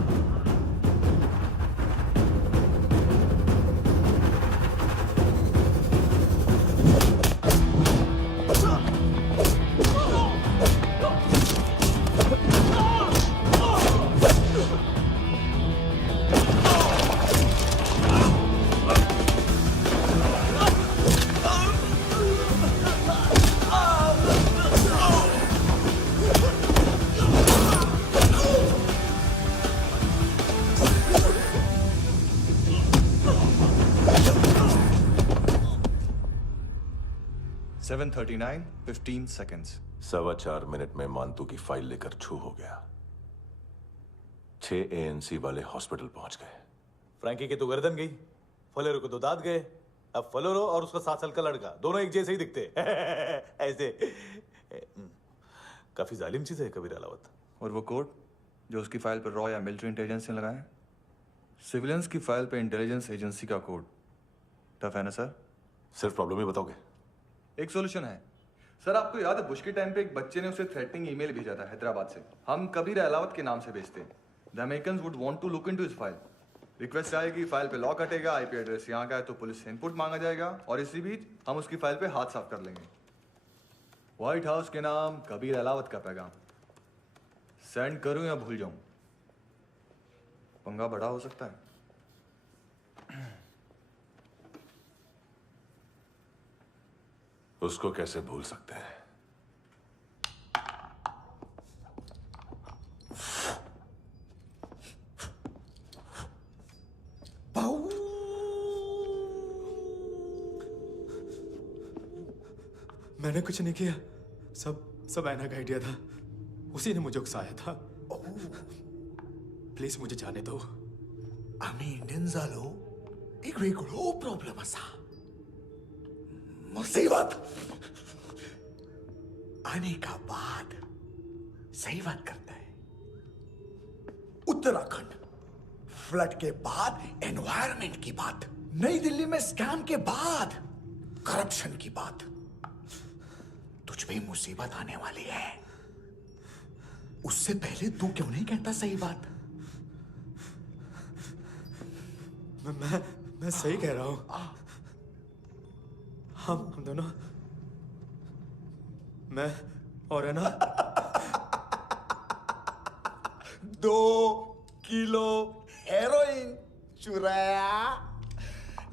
Oh! 7:39, 15 seconds. 4.25 मिनट में मानतू की फाइल लेकर छू हो गया। 6 ANC वाले हॉस्पिटल पहुंच गए। फ्रैंकी की तो गर्दन गई, फलेरो को तो दांत गए। अब फलेरो और उसका 7 साल का लड़का दोनों एक जैसे ही दिखते ऐसे। काफी जालिम चीज है कबीर अलावत। और वो कोड जो उसकी फाइल पर रॉ या मिलिट्री इंटेलिजेंस ने लगाया, सिविलियंस की फाइल पे इंटेलिजेंस एजेंसी का कोड। टफ है ना सर? सिर्फ प्रॉब्लम ही बताओगे? एक सॉल्यूशन है सर। आपको याद है बुश के टाइम पे एक बच्चे ने उसे थ्रेटनिंग ईमेल भेजा था हैदराबाद से। हम कबीर अलावत के नाम से भेजते हैं। The Americans would want to look into his file. Request आएगी, फाइल पे लॉक हटेगा, आईपी एड्रेस यहाँ का है तो पुलिस से इनपुट मांगा जाएगा और इसी बीच हम उसकी फाइल पे हाथ साफ कर लेंगे। व्हाइट हाउस के नाम कबीर अलावत का पैगाम। सेंड करूं या भूल जाऊं? पंगा बड़ा हो सकता है। उसको कैसे भूल सकते हैं? मैंने कुछ नहीं किया, सब ऐना का आइडिया था। उसी ने मुझे उकसाया था। प्लीज मुझे जाने दो। आम्ही इंडियन झालो एक वेगळो प्रॉब्लेम असा। मुसीबत आने का बाद सही बात करता है। उत्तराखंड फ्लड के बाद एनवायरनमेंट की बात, नई दिल्ली में स्कैम के बाद करप्शन की बात। तुझ पे मुसीबत आने वाली है, उससे पहले तू क्यों नहीं कहता सही बात? मैं सही कह रहा हूं। हम दोनों, मैं और है ना 2 किलो हेरोइन चुराया।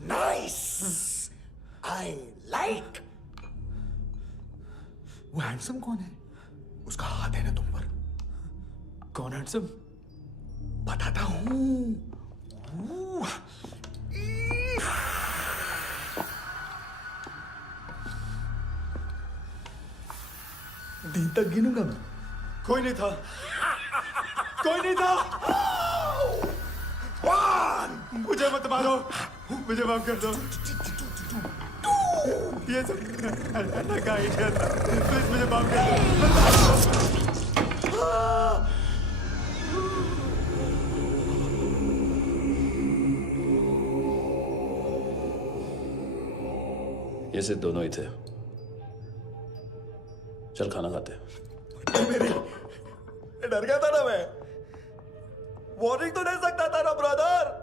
Nice, I like. वो हैंडसम कौन है? उसका हाथ है ना तुम पर? कौन हैंडसम? बताता हूं। दिन तक गिनूंगा मैं। कोई नहीं था, कोई नहीं था। मुझे मत मारो, मुझे माफ कर दो। ये सब ऐना का आइडिया था। प्लीज मुझे माफ कर दो। ये सिर्फ दोनों ही थे। चल खाना खाते। डर गया था ना मैं। वार्निंग तो दे सकता था ना ब्रदर।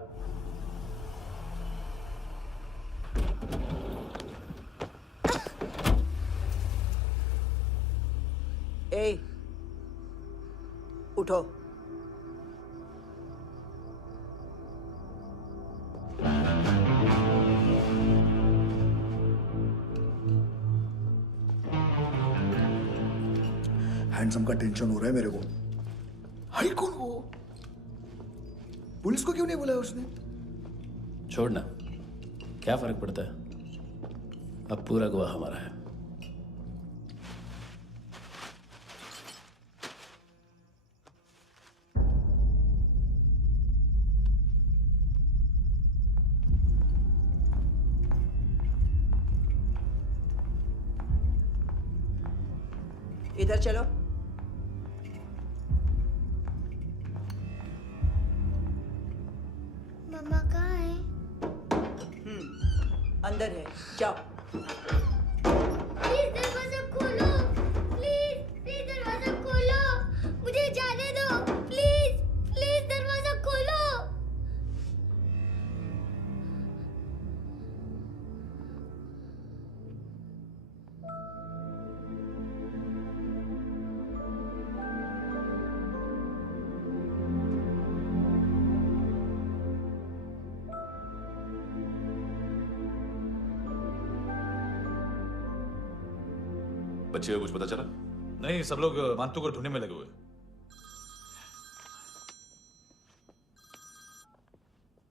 ए, उठो। हैंडसम का टेंशन हो रहा है मेरे को। हाई कौन वो? पुलिस को क्यों नहीं बुलाया उसने? छोड़ना, क्या फर्क पड़ता है? अब पूरा गवाह हमारा है। इधर चलो। मम्मा कहाँ है? अंदर है, जाओ। प्लीज दरवाजा खोलो, प्लीज दरवाजा खोलो, मुझे जाने दो। प्लीज दरवाजा खोलो। बच्चे को कुछ पता चला? नहीं, सब लोग मानतू को ढूंढने में लगे हुए।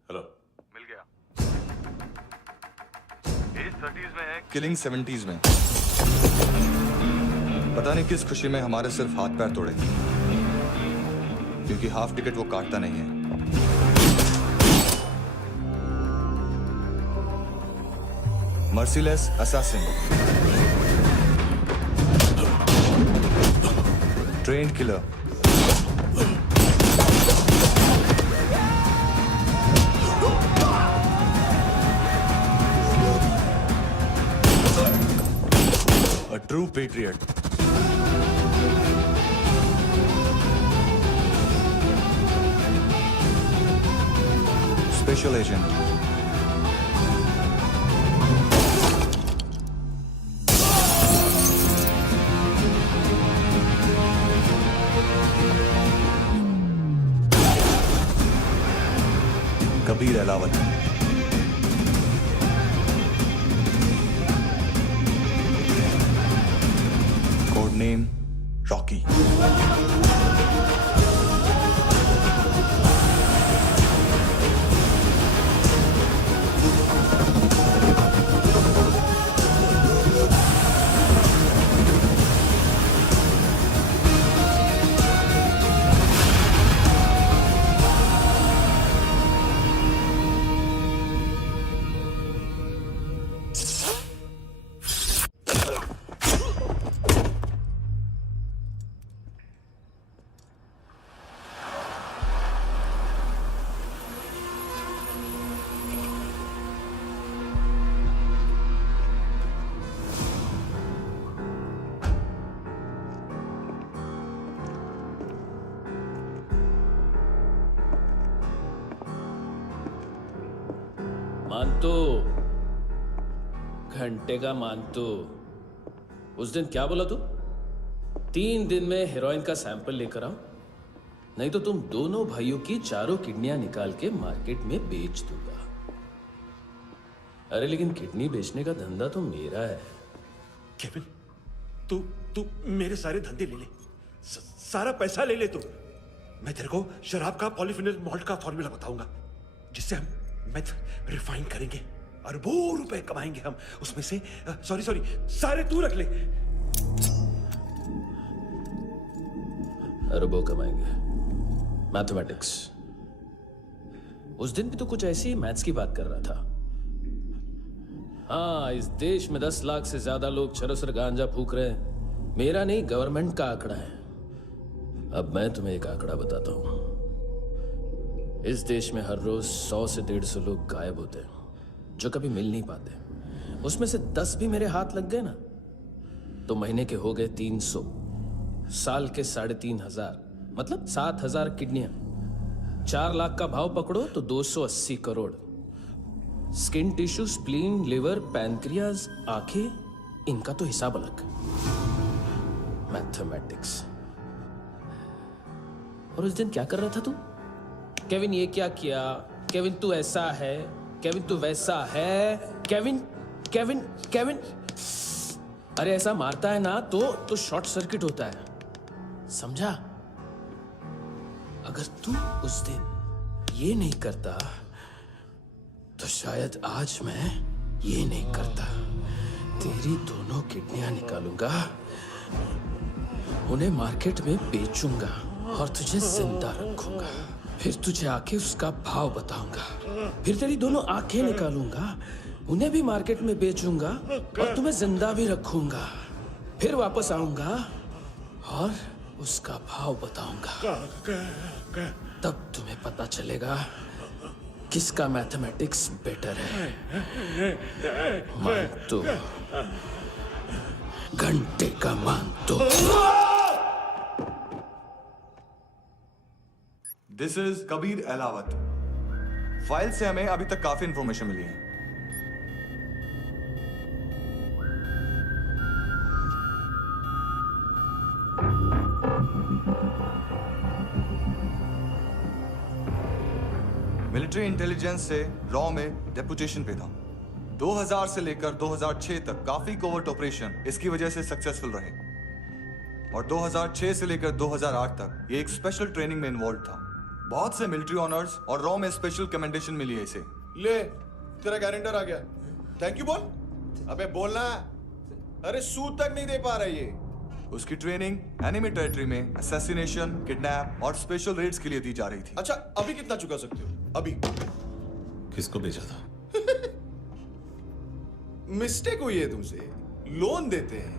हेलो, मिल गया। एज 30s में है, किलिंग 70s में। पता नहीं किस खुशी में हमारे सिर्फ हाथ पैर तोड़े, क्योंकि हाफ टिकट वो काटता नहीं है। Merciless assassin, trained killer, a true patriot. Special agent. Kabir Alawat. Code name Rocky. मानतो, घंटे का मानतो, उस दिन क्या बोला तू? 3 दिन में हेरोइन का सैंपल लेकर आओ, नहीं तो तुम दोनों भाइयों की चारों किडनियां निकाल के मार्केट में बेच दूंगा। अरे लेकिन किडनी बेचने का धंधा तो मेरा है। केविन, तू मेरे सारे धंधे ले ले, सारा पैसा ले ले तू। मैं तेरे को शराब का पॉलीफिनल मॉल्ट का फॉर्मूला बताऊंगा, जिससे हम मेथ रिफाइन करेंगे, अरबों रुपए कमाएंगे हम उसमें से। सॉरी सारे तू रख ले। अरबों कमाएंगे, मैथमेटिक्स। उस दिन भी तो कुछ ऐसी मैथ्स की बात कर रहा था। हाँ, इस देश में 10 लाख से ज्यादा लोग चरस और गांजा फूक रहे हैं। मेरा नहीं, गवर्नमेंट का आंकड़ा है। अब मैं तुम्हें एक आंकड़ा बताता हूं। इस देश में हर रोज 100 से 150 लोग गायब होते हैं, जो कभी मिल नहीं पाते। उसमें से 10 भी मेरे हाथ लग गए ना, तो महीने के हो गए 300, साल के 3,500, मतलब 7,000 किडनियां। 4 लाख का भाव पकड़ो तो 280 crore. Skin tissue, spleen, liver, pancreas, आंखें, इनका तो हिसाब अलग। मैथमेटिक्स। और उस दिन क्या कर रहा था तू? केविन ये क्या किया, केविन तू ऐसा है, केविन तू वैसा है, केविन केविन केविन। अरे ऐसा मारता है ना तो शॉर्ट सर्किट होता है, समझा? अगर तू उस दिन ये नहीं करता तो शायद आज मैं ये नहीं करता। तेरी दोनों किडनियां निकालूंगा, उन्हें मार्केट में बेचूंगा और तुझे जिंदा रखूंगा। फिर तुझे आके उसका भाव बताऊंगा। फिर तेरी दोनों आंखें निकालूंगा, उन्हें भी मार्केट में बेचूंगा और तुम्हें जिंदा भी रखूंगा। फिर वापस आऊंगा और उसका भाव बताऊंगा। तब तुम्हें पता चलेगा किसका मैथमेटिक्स बेटर है। मानतो, घंटे का मानतो। This is Kabir Ahlawat. File से हमें अभी तक काफी इंफॉर्मेशन मिली है। मिलिट्री इंटेलिजेंस से लॉ में डेपुटेशन पे था। 2000 से लेकर 2006 तक काफी कोवर्ट ऑपरेशन इसकी वजह से सक्सेसफुल रहे, और 2006 से लेकर 2008 तक ये एक स्पेशल ट्रेनिंग में इन्वॉल्व था। बहुत से मिलिट्री ऑनर्स और रॉ में स्पेशल कमेंडेशन मिली है इसे। ले, तेरा गारंटर आ गया। थैंक यू बोल। अबे बोलना। अरे सूद तक नहीं दे पा रहा ये। उसकी ट्रेनिंग एनिमी टेरिटरी में असैसिनेशन, किडनैप और स्पेशल रेड्स के लिए दी जा रही थी। अच्छा, अभी कितना चुका सकते हो? अभी किसको भेजा था? मिस्टेक हुई है तुमसे। लोन देते हैं,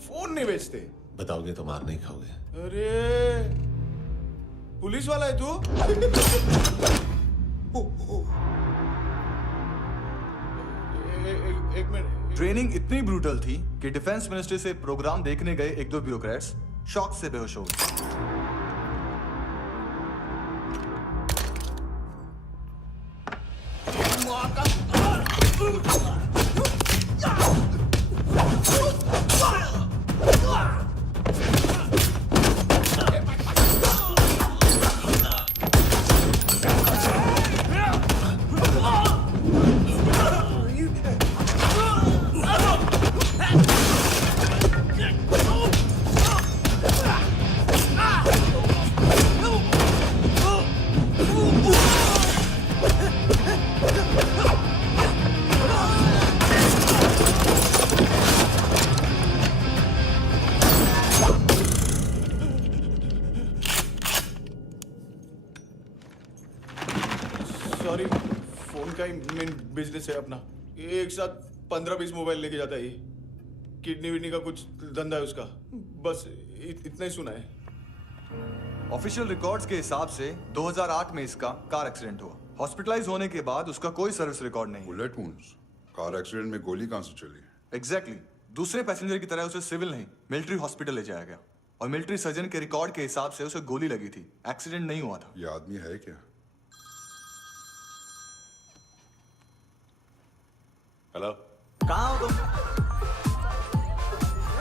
फोन नहीं बेचते। बताओगे तो मार नहीं खाओगे। अरे पुलिस वाला है तू? एक मिनट। ट्रेनिंग इतनी ब्रूटल थी कि डिफेंस मिनिस्ट्री से प्रोग्राम देखने गए एक दो ब्यूरोक्रेट्स शॉक से बेहोश हो गए। सॉरी, फोन का ही मेन बिजनेस है अपना। एक साथ 15-20 मोबाइल लेके जाता है ये। किडनी विडनी का कुछ धंधा है उसका। बस इतना ही सुना है। ऑफिशियल रिकॉर्ड्स के हिसाब से 2008 में इसका कार एक्सीडेंट हुआ। हॉस्पिटलाइज होने के बाद उसका कोई सर्विस रिकॉर्ड नहीं। Bullet wounds. कार एक्सीडेंट में गोली कहां से चली? एग्जैक्टली। दूसरे पैसेंजर की तरह उसे सिविल नहीं, मिलिट्री हॉस्पिटल ले जाया गया और मिलिट्री सर्जन के रिकॉर्ड के हिसाब से उसे गोली लगी थी। एक्सीडेंट नहीं हुआ था। ये आदमी है क्या? हेलो, कहाँ हो तुम?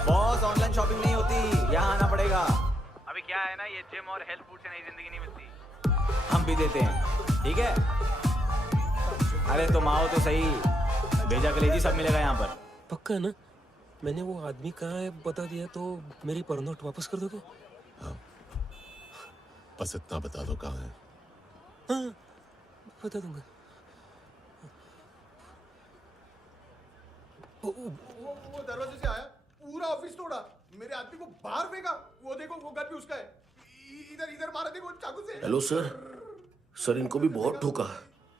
बॉस, ऑनलाइन शॉपिंग नहीं होती, यहाँ आना पड़ेगा। अभी क्या है ना, ये जिम और हेल्थ फूड से नई जिंदगी नहीं मिलती। हम भी देते हैं, ठीक है? अरे तुम आओ तो सही, भेजा कलेजी सब मिलेगा यहाँ पर। पक्का ना? मैंने वो आदमी कहाँ है बता दिया तो मेरी पर नोट वापस कर दोगे? हाँ, बस इतना बता दो कहाँ है। हाँ, बता दूंगा। वो दरवाजे से आया, पूरा ऑफिस तोड़ा, मेरे आदमी को बाहर फेंका। वो देखो, वो गन भी उसका है। इधर मारा, देखो चाकू से। हेलो सर, इनको भी बहुत ठोका।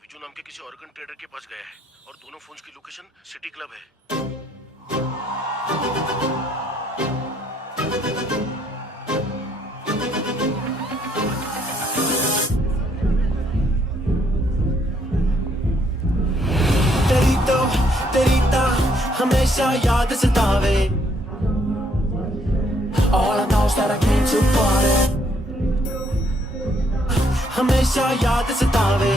विजू नाम के किसी ऑर्गन ट्रेडर के पास गया है और दोनों फोन्स की लोकेशन सिटी क्लब है। तेरी हमेशा याद सतावे। All I know is that I came to party। हमेशा याद सतावे।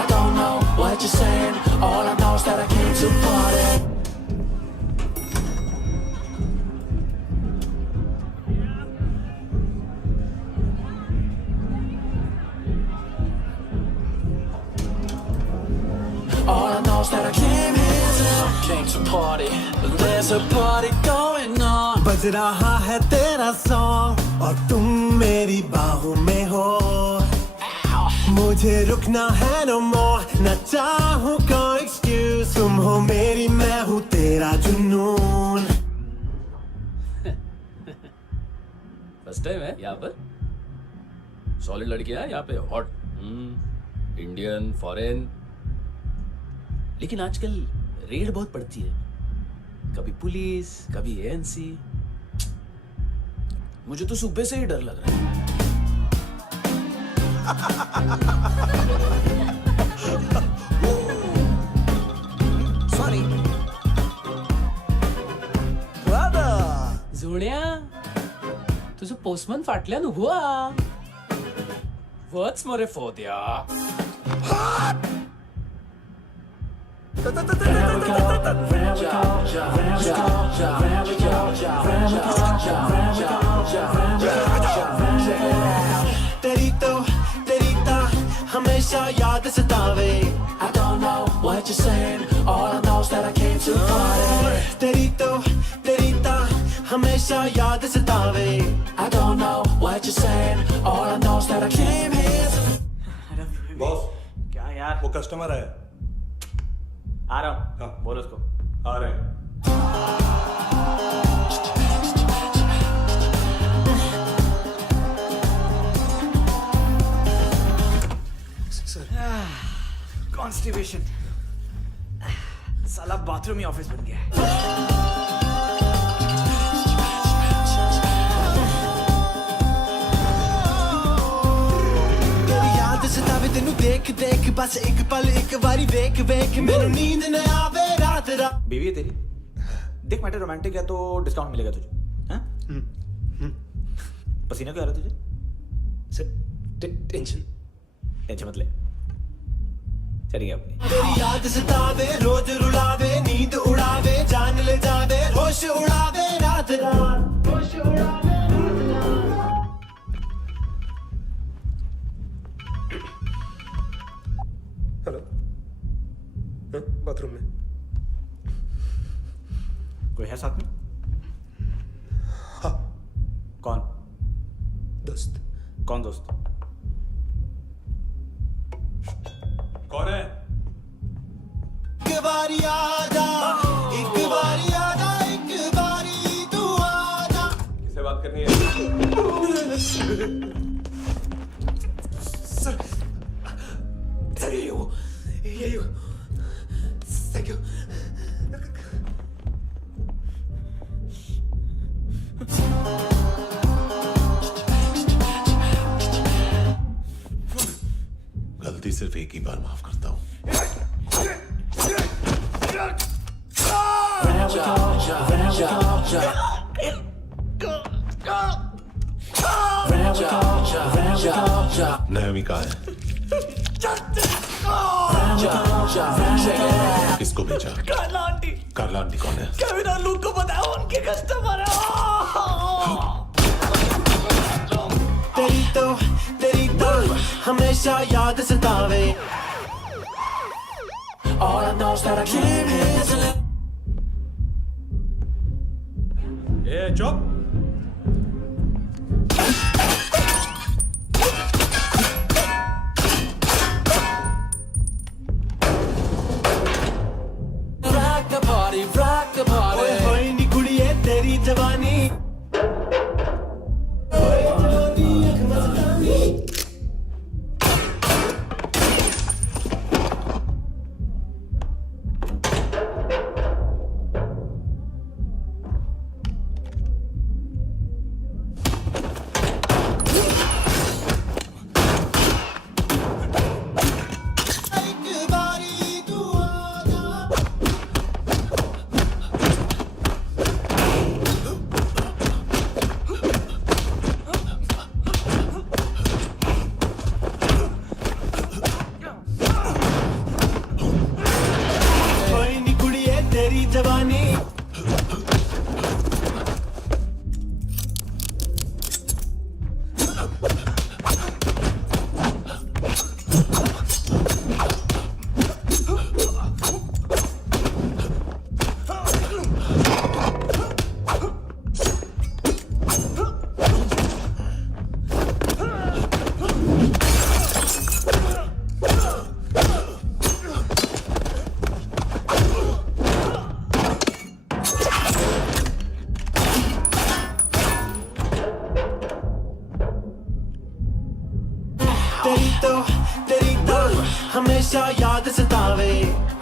I don't know what you're saying। All I know is that I came to party। All I know is that I came to party, there's a party going on। बज रहा है तेरा song और तुम मेरी बाहों में हो। मुझे रुकना है no more, न चाहूँ कोई excuse। तुम हो मेरी, मैं हूँ तेरा जुनून। फर्स्ट टाइम है यहाँ पर? सॉलिड लड़कियाँ यहाँ पे हॉट, इंडियन, फॉरेन। लेकिन आजकल रेड बहुत पड़ती है, कभी पुलिस, कभी एएनसी। मुझे तो सुबह से ही डर लग रहा है। Sorry। जोड्या, तुझं पोस्टमन फाटल्यान उभो हा। वच मरे फोद्या। तेरी तो हमेशा याद सतावे। I don't know what you're saying। All I know is that I came to party। तेरी तो हमेशा याद सतावे। I don't know what you're saying। All I know is that I came here to। Boss, क्या यार? वो customer है। आ रहा हूँ। हाँ, बोलो उसको। आ रहे हैं। कॉन्स्टिपेशन, साला बाथरूम ही ऑफिस बन गया है। सतावे तेनू देख देख बस एक पल एक बारी वेख वेख मैनू नींद न आवे रात रात। बीवी है तेरी, देख मैटर रोमांटिक है तो डिस्काउंट मिलेगा तुझे। हाँ? पसीना क्यों आ रहा है तुझे? सर टेंशन मत ले, चलेंगे अपनी। तेरी याद सतावे रोज रुलावे नींद उड़ावे जान ले जावे होश उड़ावे रात रात होश उड़ावे। हेलो, बाथरूम में कोई है साथ में? हाँ। कौन? दोस्त। कौन दोस्त? कौन है? एक बारी आजा, एक बारी आजा, एक बारी तू आजा। किससे बात करनी है? सर यही हो। Thank you. गलती सिर्फ एक ही बार माफ करता हूँ। नायोमी कहाँ है? किसको भेजा? कार्ला आंटी। कार्ला आंटी कौन है? केविन और लूक को बताओ, उनके कस्टमर है। तेरी तो हमेशा याद सतावे। All I know is that I came here to live. ए चुप। rock the party. ओए होए नी कुड़िए तेरी जवानी। ओए जवानी एक मस्तानी। जवानी तेरी तो हमेशा याद सतावे।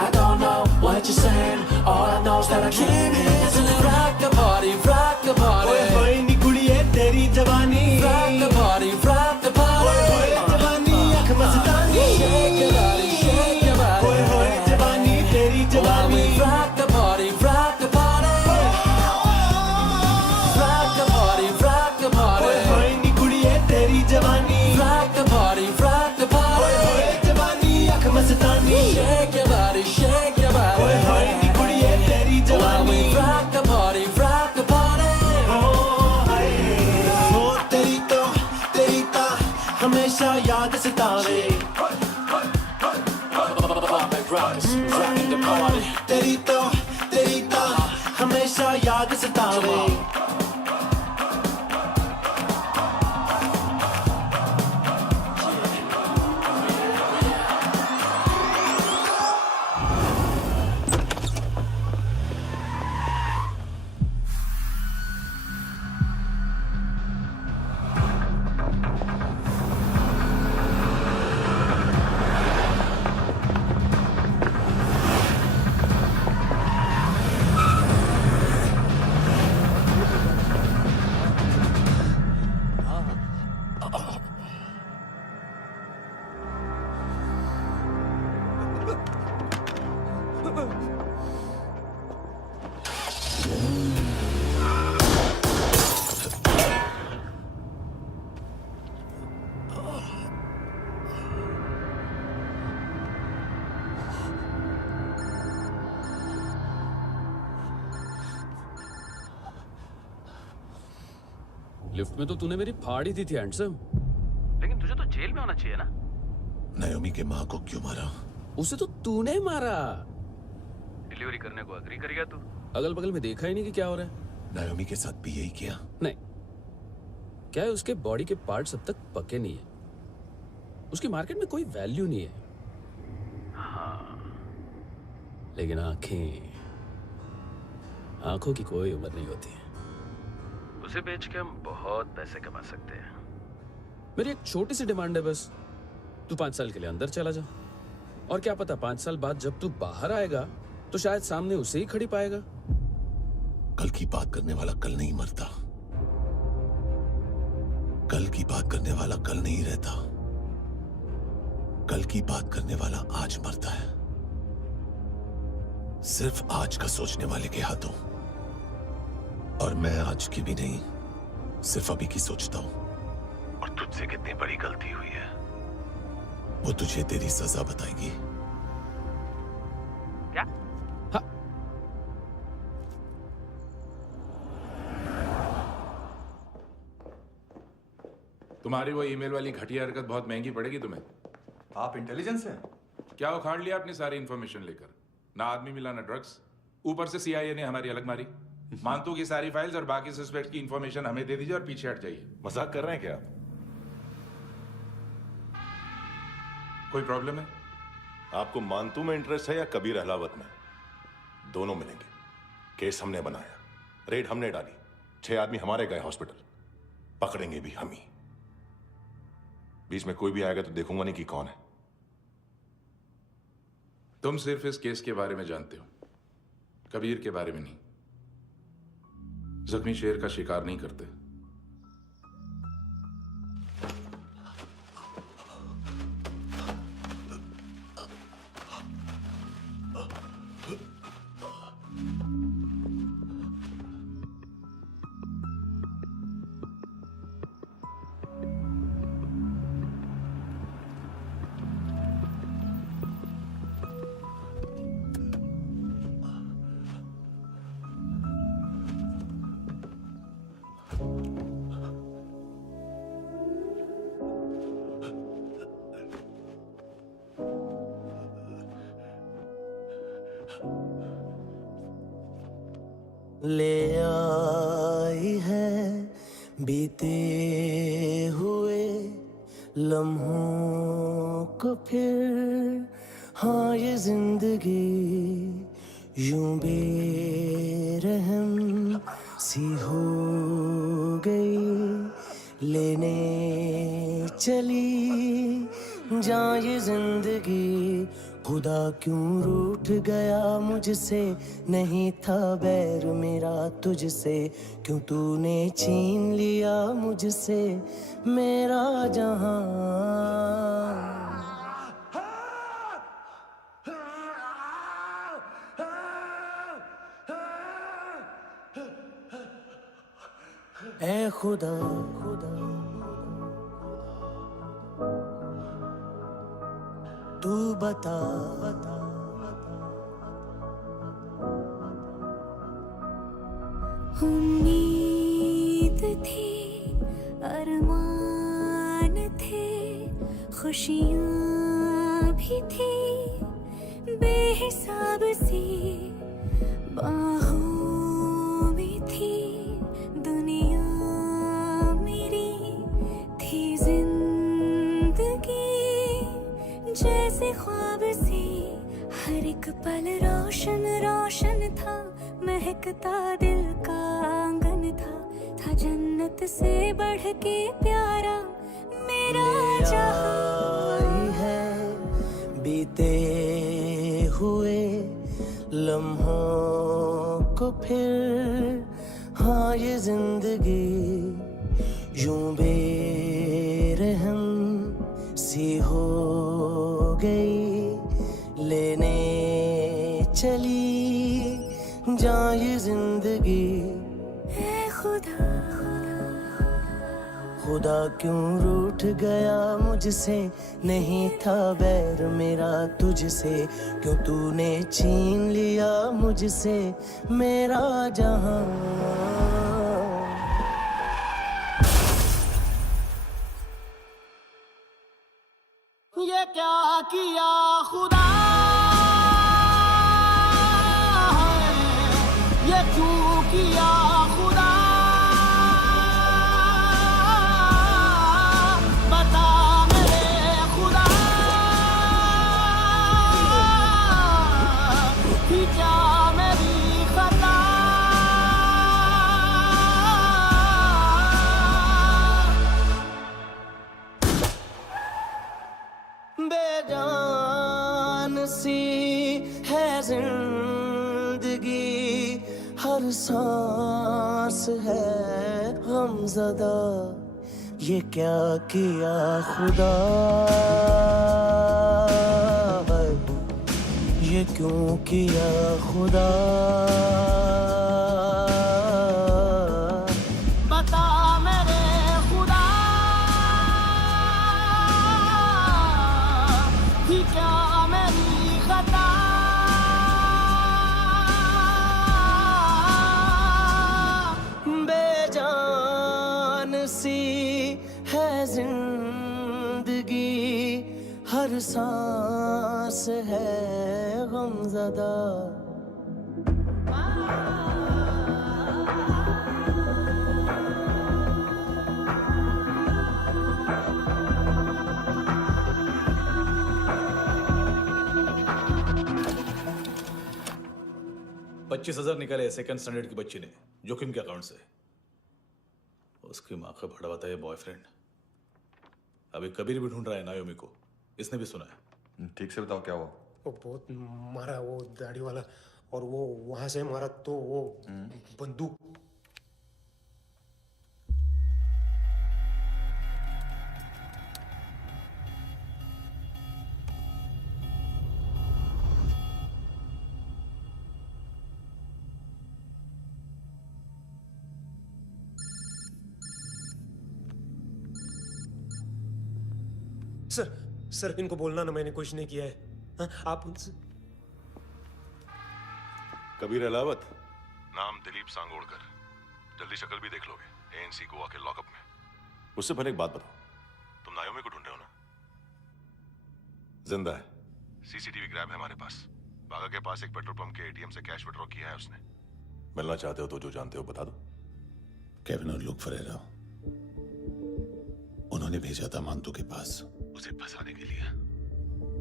I don't know what you're saying, all I know is that I came here to rock the party, rock the party. ओए होए नी कुड़िए तेरी जवानी, rock the party, rock the party. ओए होए जवानी अख मस्तानी, shake your body, shake your body. ओए होए जवानी तेरी जवानी, rock the party, rock the party. Rock the party, rock the party. ओए होए नी कुड़िए तेरी जवानी, rock the party, rock the party. Mastani shake your body, shake your body. ओए होए नी कुड़िए तेरी जवानी, rock the party, rock the party. ओ तेरी तो हमेशा याद सतावे। तेरी तो हमेशा याद सतावे। लिफ्ट में तो तूने मेरी फाड़ ही दी थी हैंडसम। लेकिन तुझे तो जेल में होना चाहिए ना। नायोमी के माँ को क्यों मारा? उसे तो तूने मारा। डिलीवरी करने को अग्री कर गया तू। अगल बगल में देखा ही नहीं कि क्या हो रहा है। नायोमी के साथ भी यही किया? नहीं, क्या है उसके बॉडी के पार्ट्स अब तक पके नहीं है, उसकी मार्केट में कोई वैल्यू नहीं है। हाँ, लेकिन आंखों की कोई उम्र नहीं होती है। उसे बेच के हम बहुत पैसे कमा सकते हैं। मेरी एक छोटी सी डिमांड है बस, तू 5 साल के लिए अंदर चला जा, और क्या पता 5 साल बाद जब तू बाहर आएगा तो शायद सामने उसे ही खड़ी पाएगा। कल की बात करने वाला कल नहीं मरता, कल की बात करने वाला कल नहीं रहता, कल की बात करने वाला आज मरता है। सिर्फ आज का सोचने वाले के हाथों। और मैं आज की भी नहीं, सिर्फ अभी की सोचता हूं। और तुझसे कितनी बड़ी गलती हुई है वो तुझे तेरी सजा बताएगी। क्या? हाँ। तुम्हारी वो ईमेल वाली घटिया हरकत बहुत महंगी पड़ेगी तुम्हें। आप इंटेलिजेंस हैं? क्या उखाड़ लिया अपनी सारी इंफॉर्मेशन लेकर? ना आदमी मिला ना ड्रग्स, ऊपर से सीआईए ने हमारी अलग मारी। मानतू की सारी फाइल्स और बाकी सस्पेक्ट की इंफॉर्मेशन हमें दे दीजिए और पीछे हट जाइए। मजाक कर रहे हैं क्या आप? कोई प्रॉब्लम है? आपको मानतू में इंटरेस्ट है या कबीर अहलावत में? दोनों मिलेंगे। केस हमने बनाया, रेड हमने डाली, 6 आदमी हमारे गए हॉस्पिटल, पकड़ेंगे भी हम ही। बीच में कोई भी आएगा तो देखूंगा नहीं कि कौन है। तुम सिर्फ इस केस के बारे में जानते हो, कबीर के बारे में नहीं। जख्मी शेर का शिकार नहीं करते। ले आई है बीते हुए लम्हों को फिर, हाँ ये जिंदगी यूं बेरहम सी हो गई, लेने चली जा ये जिंदगी। खुदा क्यों रूठ गया मुझसे, नहीं था बैर मेरा तुझसे, क्यों तूने छीन लिया मुझसे मेरा जहां। ऐ खुदा खुदा तू बता बता उम्मीद थी, अरमान थे, खुशियाँ भी थी बेहिसाब सी, बाहों में थी दुनिया मेरी, थी जिंदगी जैसे ख्वाब सी, हर एक पल रोशन रोशन था, महकता दिल का आंगन था जन्नत से बढ़ के प्यारा मेरा जहां। है बीते हुए लम्हों को फिर, हाँ ये जिंदगी यूं बेरहम सी हो गई, लेने चली जा ये जिंदगी। ऐ खुदा खुदा क्यों रूठ गया मुझसे, नहीं था बैर मेरा तुझसे, क्यों तूने छीन लिया मुझसे मेरा जहां। किया खुदा ये क्यों किया खुदा बता मेरे खुदा थी क्या मेरी खता बेजान सी है जिंदगी हर सांस है गमज़दा ये क्या किया खुदा ये क्यों किया खुदा बता मेरे खुदा थी क्या मेरी खता बेजान सी है जिंदगी हर सांस है गमज़दा $25,000 निकाले सेकंड स्टैंडर्ड की बच्ची ने जोखिम के अकाउंट से। उसकी माँ का भड़ा बताया बॉयफ्रेंड अभी कबीर भी ढूंढ रहा है नायोमी को। इसने भी सुना है। ठीक से बताओ क्या हुआ। वो बहुत मारा वो दाढ़ी वाला, और वो वहां से मारा तो वो बंदूक। सर इनको बोलना ना मैंने कुछ नहीं किया है। हाँ, आप उनसे कबीर अलावत, नाम दिलीप सांगोड़कर। जल्दी शक्ल भी देख लोगे एएनसी गोवा के लॉकअप में। उससे पहले एक बात बताओ, तुम नायोमी को ढूंढ रहे हो ना? जिंदा है, सीसीटीवी ग्रैब है हमारे पास। बागा के पास एक पेट्रोल पंप के एटीएम से कैश विड्रॉ किया है उसने। मिलना चाहते हो तो जो जानते हो बता दो। केविन और लुक फरेरा, उन्होंने भेजा था मांतू के पास उसे फंसाने के लिए।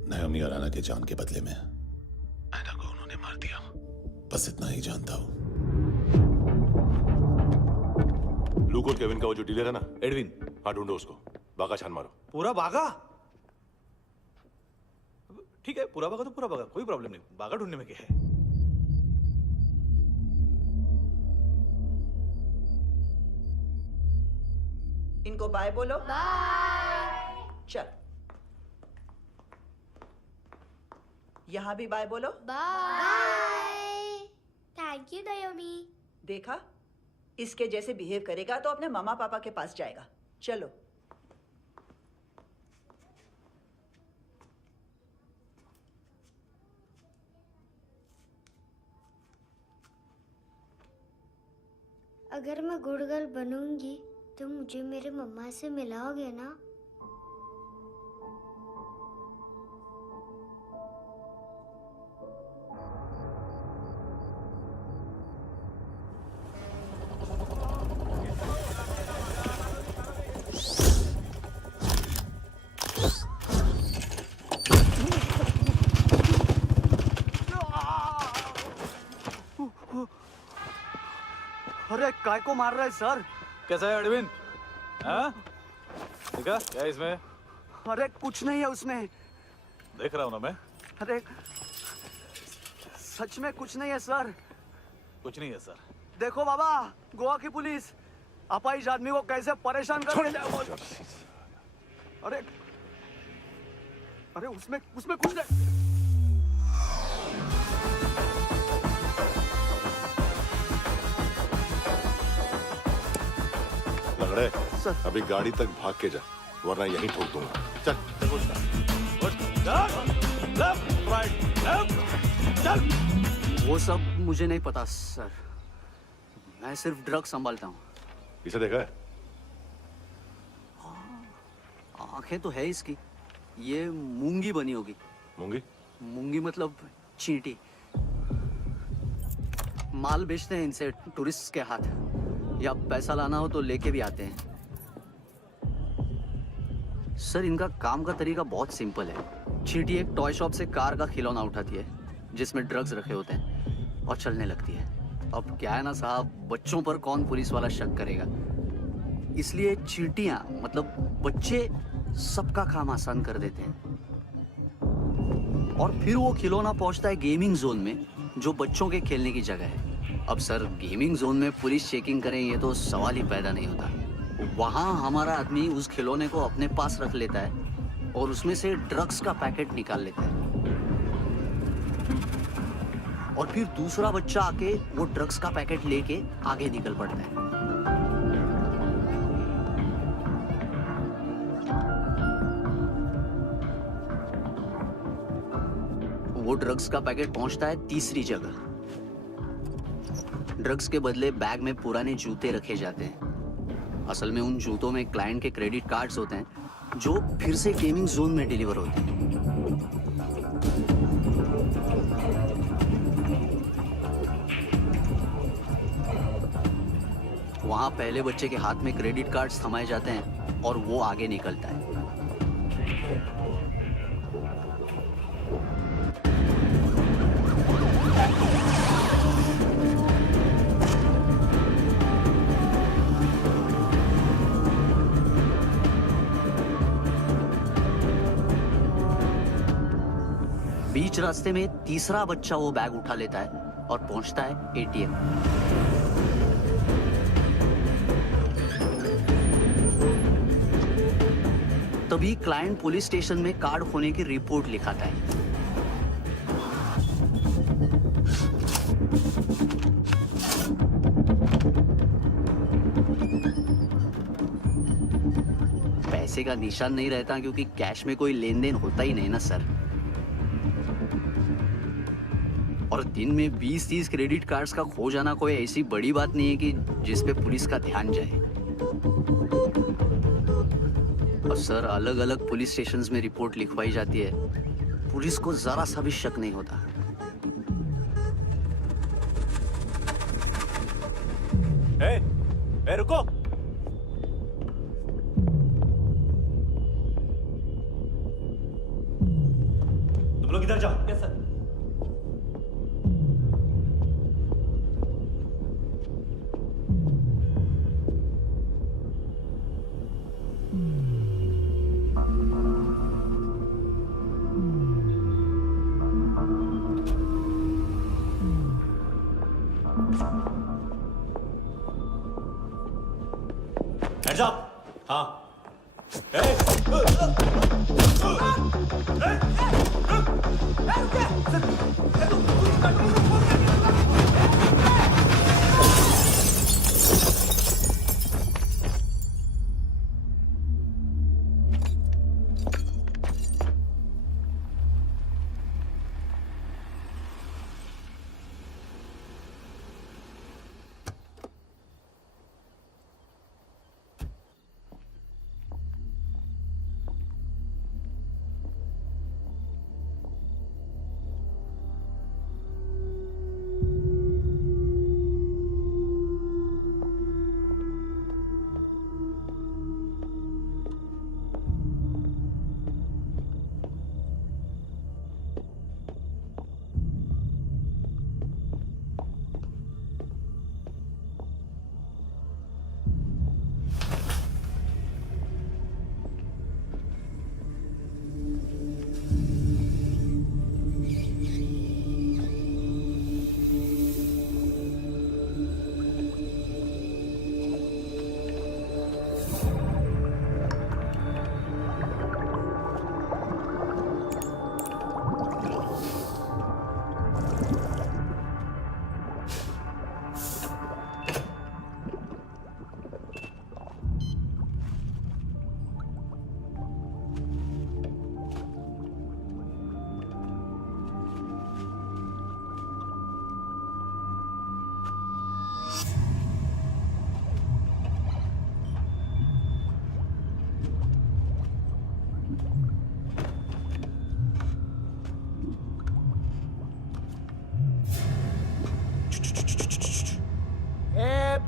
नायोमी अराना के जान के बदले में ऐना को उन्होंने मार दिया। बस इतना ही जानता हूं। लूक और केविन का वो जो डीलर है ना, एडविन, हाँ ढूंढो उसको। बागा छान मारो। पूरा बागा? ठीक है, पूरा बागा तो पूरा बागा, कोई प्रॉब्लम नहीं। बागा ढूंढने में क्या है? इनको बाय बोलो। बाय। चल, यहां भी बाय बोलो। बाय। Thank you नायोमी। देखा, इसके जैसे बिहेव करेगा तो अपने मामा पापा के पास जाएगा। चलो। अगर मैं गुड गर्ल बनूंगी तो मुझे मेरे मम्मा से मिलाओगे ना? अरे काय को मार रहा है सर? कैसा है एडविन? हाँ? देखा क्या है इसमें? अरे कुछ नहीं है उसमें। देख रहा हूं ना मैं। अरे सच में कुछ नहीं है सर। कुछ नहीं है सर। देखो बाबा, गोवा की पुलिस अपाइज आदमी को कैसे परेशान कर रही है। अरे अरे उसमें कुछ नहीं। लंगड़े, अभी गाड़ी तक भाग के जा, वरना यहीं ठोक दूंगा। चल। वो सब मुझे नहीं पता सर, मैं सिर्फ ड्रग संभालता हूँ। इसे देखा है? आंखें तो है इसकी, ये मूंगी बनी होगी। मूंगी? मूंगी मतलब चींटी। माल बेचते हैं इनसे टूरिस्ट के हाथ, या पैसा लाना हो तो लेके भी आते हैं। सर इनका काम का तरीका बहुत सिंपल है। चींटी एक टॉय शॉप से कार का खिलौना उठाती है जिसमें ड्रग्स रखे होते हैं और चलने लगती है। अब क्या है ना साहब, बच्चों पर कौन पुलिस वाला शक करेगा, इसलिए चींटियां मतलब बच्चे सबका काम आसान कर देते हैं। और फिर वो खिलौना पहुंचता है गेमिंग जोन में, जो बच्चों के खेलने की जगह है। अब सर गेमिंग जोन में पुलिस चेकिंग करें ये तो सवाल ही पैदा नहीं होता। वहां हमारा आदमी उस खिलौने को अपने पास रख लेता है और उसमें से ड्रग्स का पैकेट निकाल लेता है, और फिर दूसरा बच्चा आके वो ड्रग्स का पैकेट लेके आगे निकल पड़ता है। वो ड्रग्स का पैकेट पहुंचता है तीसरी जगह। ड्रग्स के बदले बैग में पुराने जूते रखे जाते हैं। असल में उन जूतों में क्लाइंट के क्रेडिट कार्ड्स होते हैं जो फिर से गेमिंग जोन में डिलीवर होते हैं। वहां पहले बच्चे के हाथ में क्रेडिट कार्ड्स थमाए जाते हैं और वो आगे निकलता है। बीच रास्ते में तीसरा बच्चा वो बैग उठा लेता है और पहुंचता है एटीएम। तभी क्लाइंट पुलिस स्टेशन में कार्ड खोने की रिपोर्ट लिखाता है। पैसे का निशान नहीं रहता क्योंकि कैश में कोई लेन देन होता ही नहीं ना सर। और दिन में 20-30 क्रेडिट कार्ड्स का खो जाना कोई ऐसी बड़ी बात नहीं है कि जिस पे पुलिस का ध्यान जाए। और सर अलग अलग पुलिस स्टेशंस में रिपोर्ट लिखवाई जाती है, पुलिस को जरा सा भी शक नहीं होता। ए, रुको। तुम लोग इधर जाओ। Yes sir. Hands up! हाँ।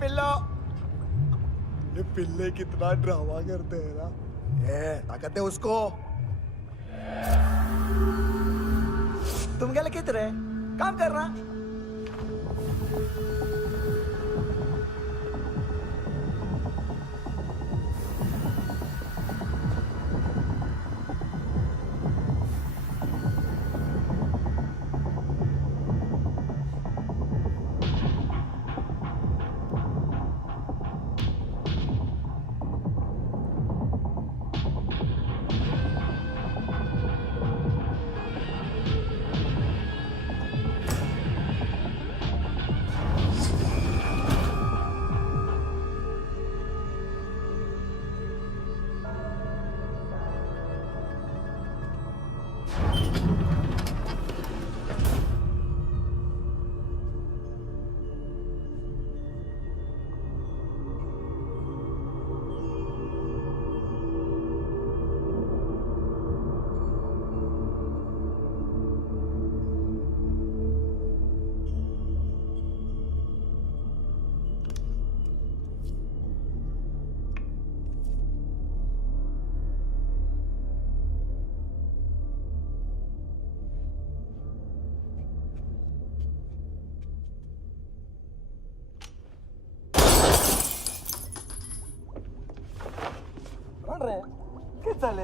पिल्लो। ये पिल्ले कितना ड्रामा करते हैं ना। ये ताकत है उसको। तुम क्या लिखित रहे? काम कर रहा। ¿Qué tal?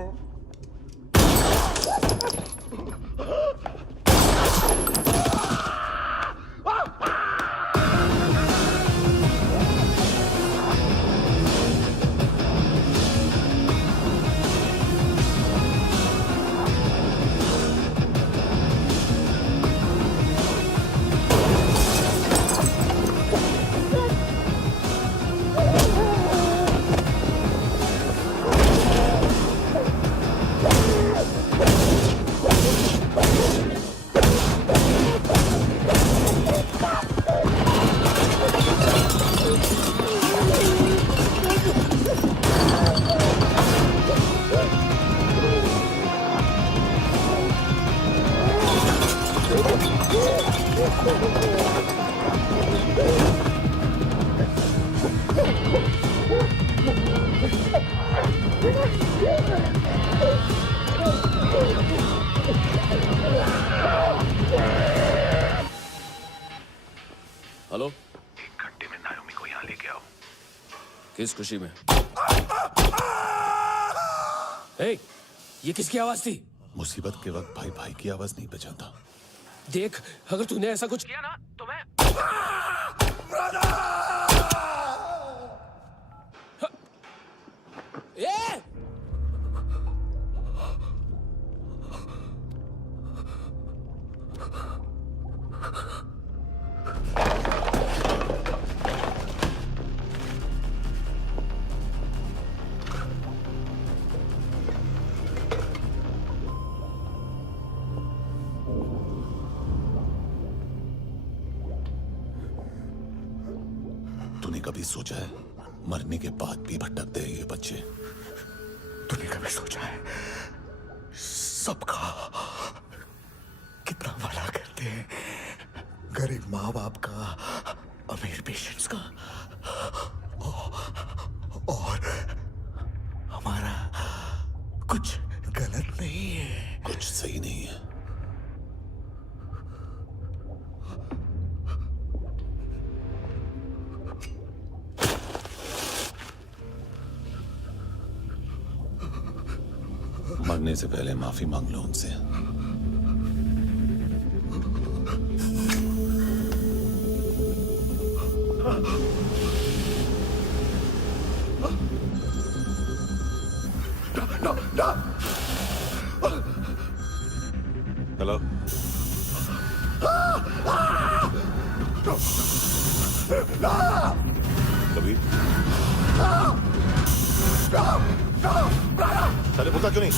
हेलो, 1 घंटे में नायोमी को यहाँ लेके आओ। किस खुशी में? ए, ये किसकी आवाज थी? मुसीबत के वक्त भाई भाई की आवाज नहीं पहचानता। देख, अगर तूने ऐसा कुछ किया ना तो मैं ए! तूने कभी सोचा है मरने के बाद भी भटकते हैं ये बच्चे? तूने कभी सोचा है सबका कितना भला करते हैं? गरीब माँ बाप का, अमीर पेशेंट्स का, और हमारा कुछ गलत नहीं है। कुछ सही नहीं है। मरने से पहले माफी मांग लो उनसे। हेलो, कबीर, चले बोलता क्यों नहीं?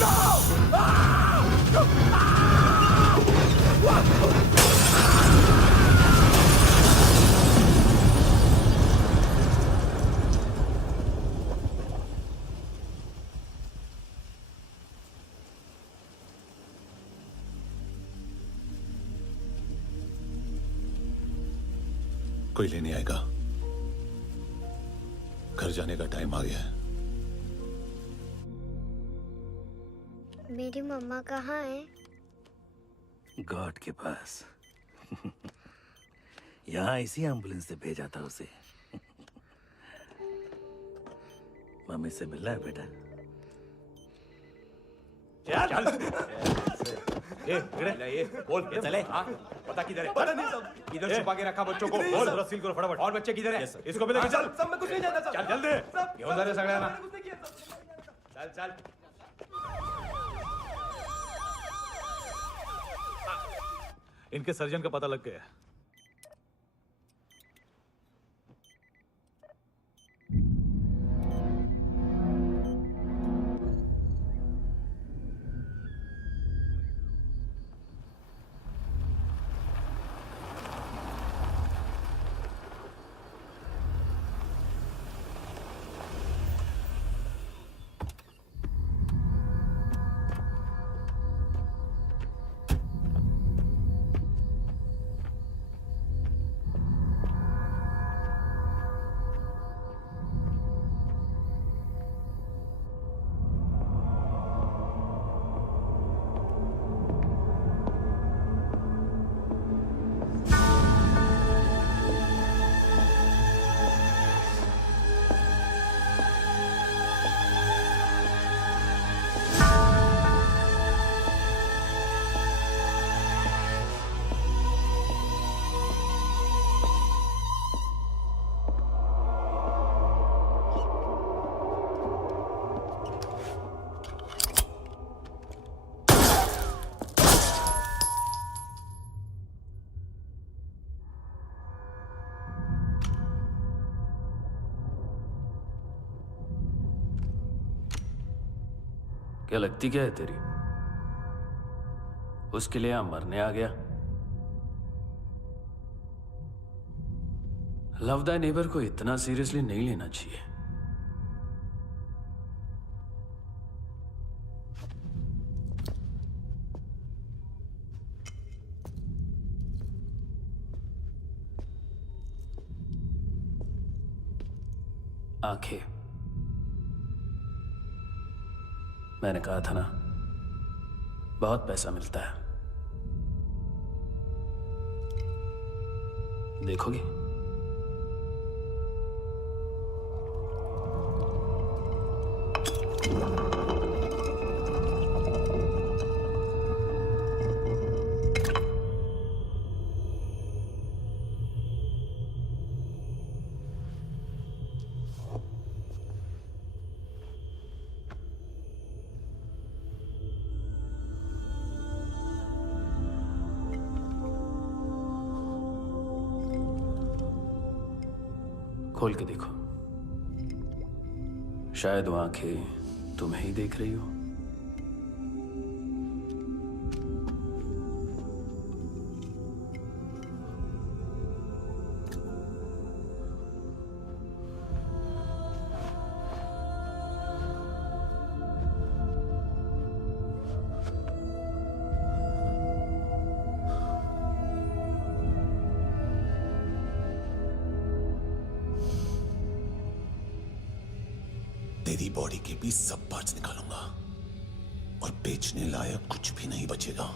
कोई लेने आएगा? घर जाने का टाइम आ गया है। मेरी मम्मा कहाँ है? गॉड के पास। यहाँ इसी एम्बुलेंस से भेजा था उसे। मम्मी से मिलना है बेटा। चल ये बोल ये चले। हाँ पता किधर है? पता नहीं सब इधर छुपा के रखा बच्चों को। बोल जरा सील करो फटाफट। और बच्चे किधर है? इसको भी लेके चल। सब मैं कुछ नहीं जानता। चल जल्दी घेऊन जा रे सगळ्यांना। चल चल। इनके सर्जन का पता लग गया। क्या लगती क्या है तेरी? उसके लिए यहां मरने आ गया? लव द नेबर को इतना सीरियसली नहीं लेना चाहिए। आंखें, मैंने कहा था ना, बहुत पैसा मिलता है। देखोगी? खोल के देखो, शायद वो आंखें तुम्हें ही देख रही हो। तेरी बॉडी के भी सब पार्ट्स निकालूंगा और बेचने लायक कुछ भी नहीं बचेगा।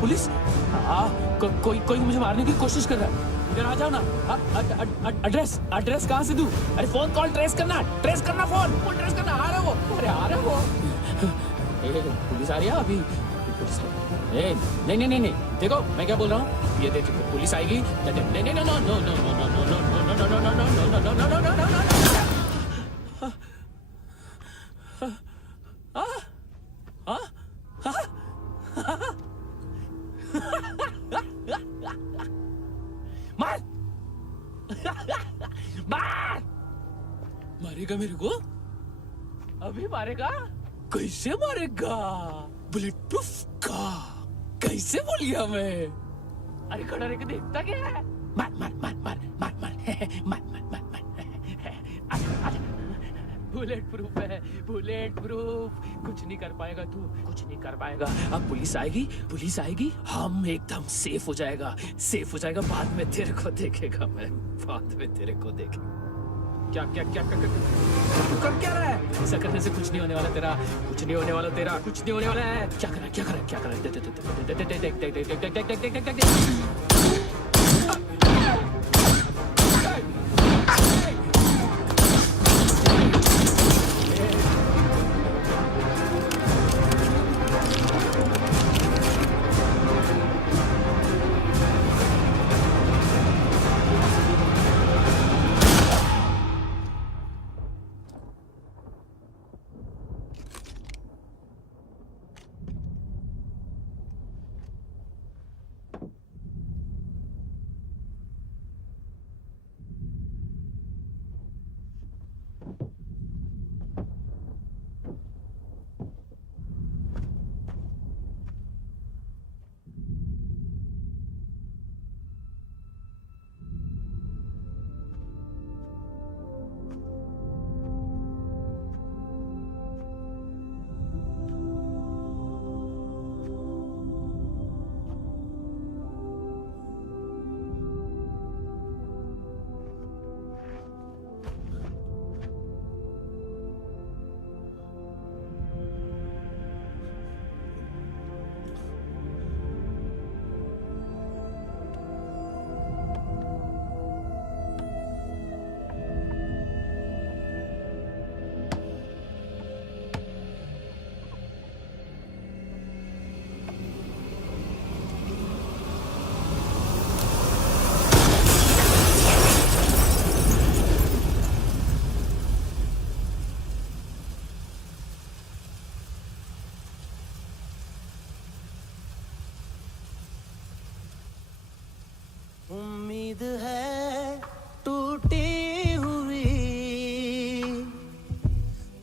पुलिस कोई कोई मुझे मारने की कोशिश कर रहा है। इधर आ जाओ ना। एड्रेस कहाँ से दूं? अरे फोन कॉल ट्रेस करना फोन ट्रेस करना। आ रहा वो, अरे आ रहा वो। पुलिस आ रही है अभी। नहीं देखो मैं क्या बोल रहा हूँ, ये देखो पुलिस आएगी। मारेगा मेरे को? अभी मारेगा? कैसे मारेगा? बुलेट प्रूफ का कैसे बोल गया मैं? अरे खड़ा रह के देखता क्या है? मार बुलेट प्रूफ है, बुलेट प्रूफ। कुछ नहीं कर पाएगा तू, कुछ नहीं कर पाएगा। अब पुलिस आएगी, हम एकदम सेफ हो जाएगा। बाद में तेरे को देखेगा मैं, बाद में तेरे को देखेगा। क्या कर क्या रहा है? ऐसा करने से कुछ नहीं होने वाला तेरा, कुछ नहीं होने वाला है। क्या कर रहा है? उम्मीद है टूटी हुई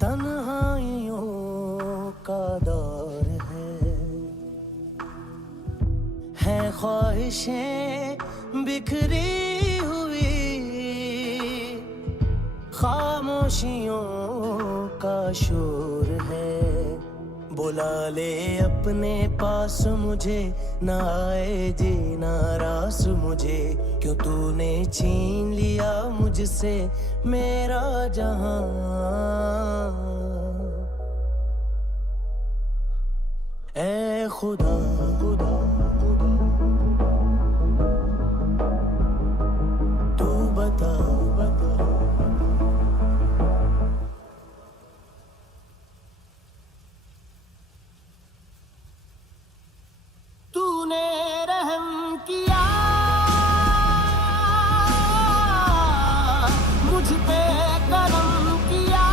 तन्हाइयों का दौर है ख्वाहिशें बिखरी हुई खामोशियों का शोर है। बुला ले अपने पास मुझे, ना आए जी नाराज मुझे, क्यों तूने छीन लिया मुझसे मेरा जहां। ऐ खुदा खुदा तू बता तूने रहम किया मुझ पे, करम किया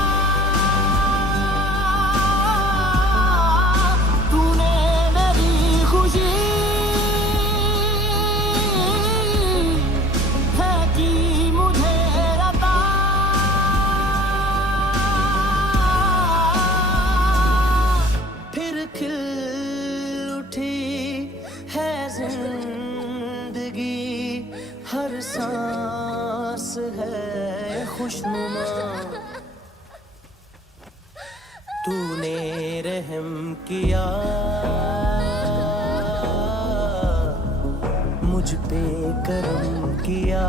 तूने मेरी खुशी है कि मुझे अता। फिर खिल उठी है जिंदगी, हर सांस है खुशनुमा। तूने रहम किया मुझ पे, करम किया।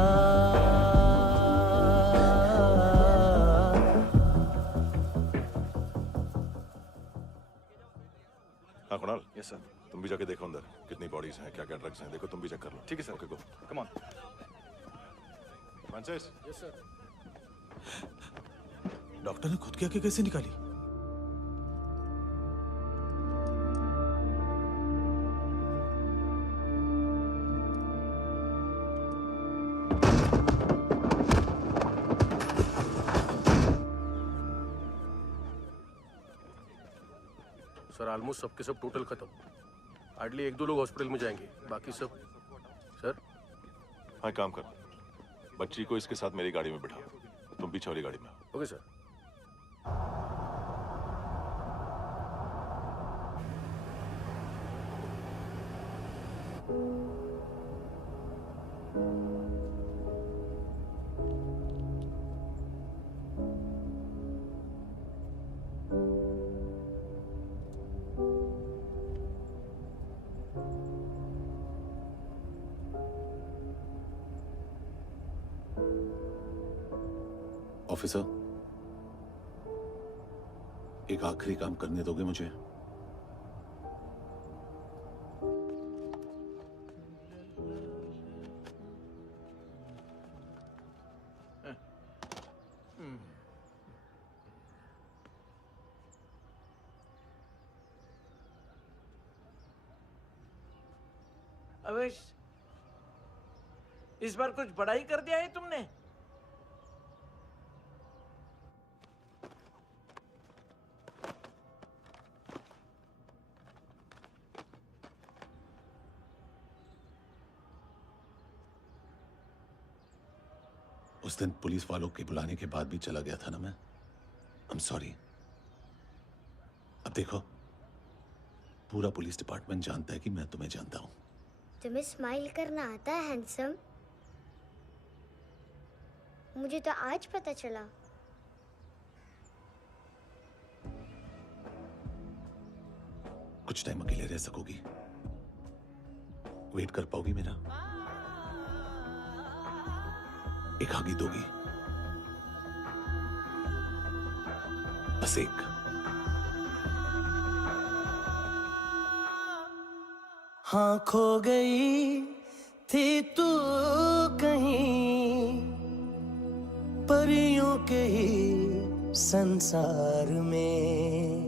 हाँ कुणाल, यस सर, तुम भी जाके देखो अंदर कितनी बॉडीज हैं, क्या क्या ड्रग्स हैं, देखो तुम भी चेक कर लो। ठीक है sir. Okay go. Come on. Francis. Yes sir. Doctor ने खुद की आंखें कैसे निकाली? सर ऑलमोस्ट सबके सब टोटल खत्म। हार्डली 1-2 लोग हॉस्पिटल में जाएंगे, बाकी सब। सर हाँ काम कर, बच्ची को इसके साथ मेरी गाड़ी में बिठा, तुम पीछे वाली गाड़ी में। Okay sir. ऑफिसर, एक आखिरी काम करने दोगे मुझे? अवेश, इस बार कुछ बड़ा ही कर दिया है तुमने। उस दिन पुलिस वालों के बुलाने के बाद भी चला गया था ना मैं। I am sorry. अब देखो, पूरा पुलिस डिपार्टमेंट जानता है कि मैं तुम्हें जानता हूं। तुम्हें स्माइल करना आता है हैंडसम? मुझे तो आज पता चला। कुछ टाइम अकेले रह सकोगी? वेट कर पाओगी मेरा? एक आगी दोगी? बस एक। हाँ खो गई थी तू कहीं परियों के ही संसार में,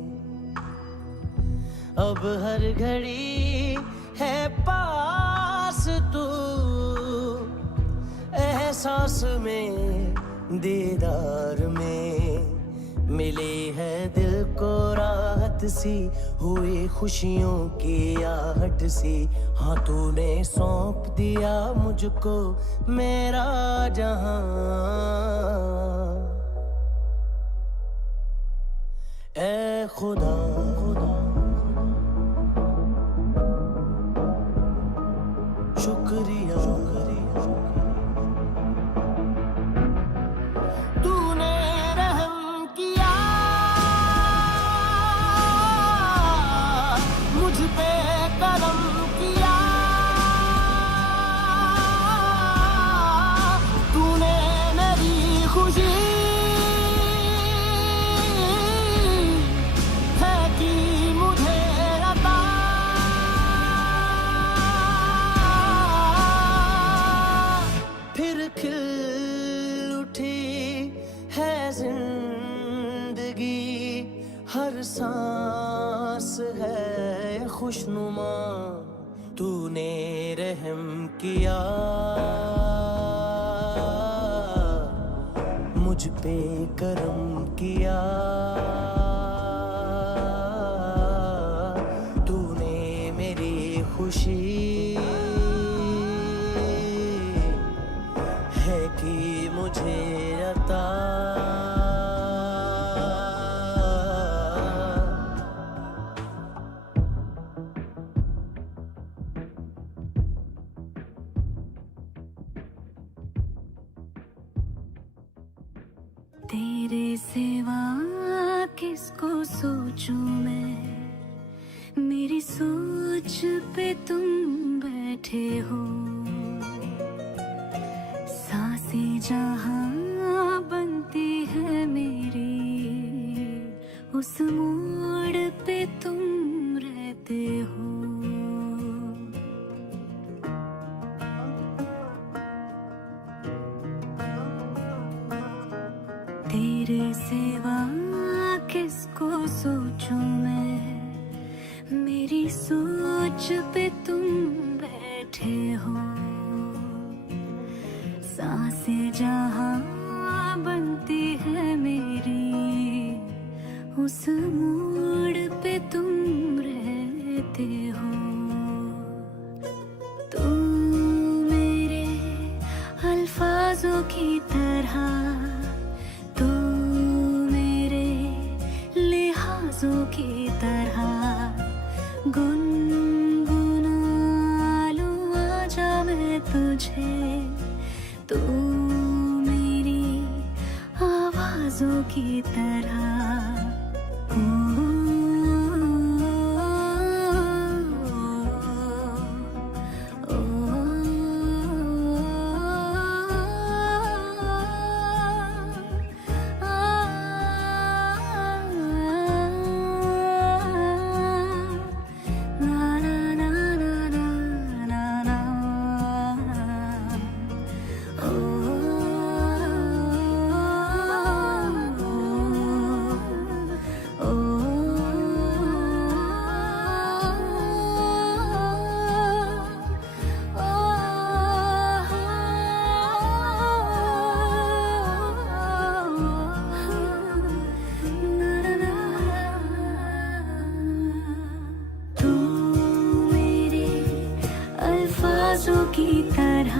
अब हर घड़ी है पास तू, एहसास में दीदार में, मिली है दिल को राहत सी, हुई खुशियों की आहट सी। हाँ तूने सौंप दिया मुझको मेरा जहां, ए खुदा शुक्रिया, तूने रहम किया मुझ पे, करम किया तूने, मेरी खुशी है कि मुझे अता, फिर खिल उठी है जिंदगी, हर सांस है खुशनुमा, तूने रहम किया मुझ पे, करम किया तूने, मेरी खुशी है कि मुझे अता। तेरे सिवा किसको सोचूं मैं, मेरी सोच पे तुम बैठे हो, सांसें जहां बनती है मेरी, उस मोड़ पे तुम रहते हो। तेरे सिवा किसको सोचूं मैं, मेरी सोच पे तुम बैठे हो। सांसें जहां बनती है मेरी, उस मोड़ पे तुम रहते हो। तुम मेरे अल्फाजों की तरह, तू मेरे लिहाजों की तरह, गुनगुना लूं आजा मैं तुझे, तू मेरी आवाजों की तरह। तू मेरे अल्फाजों की तरह,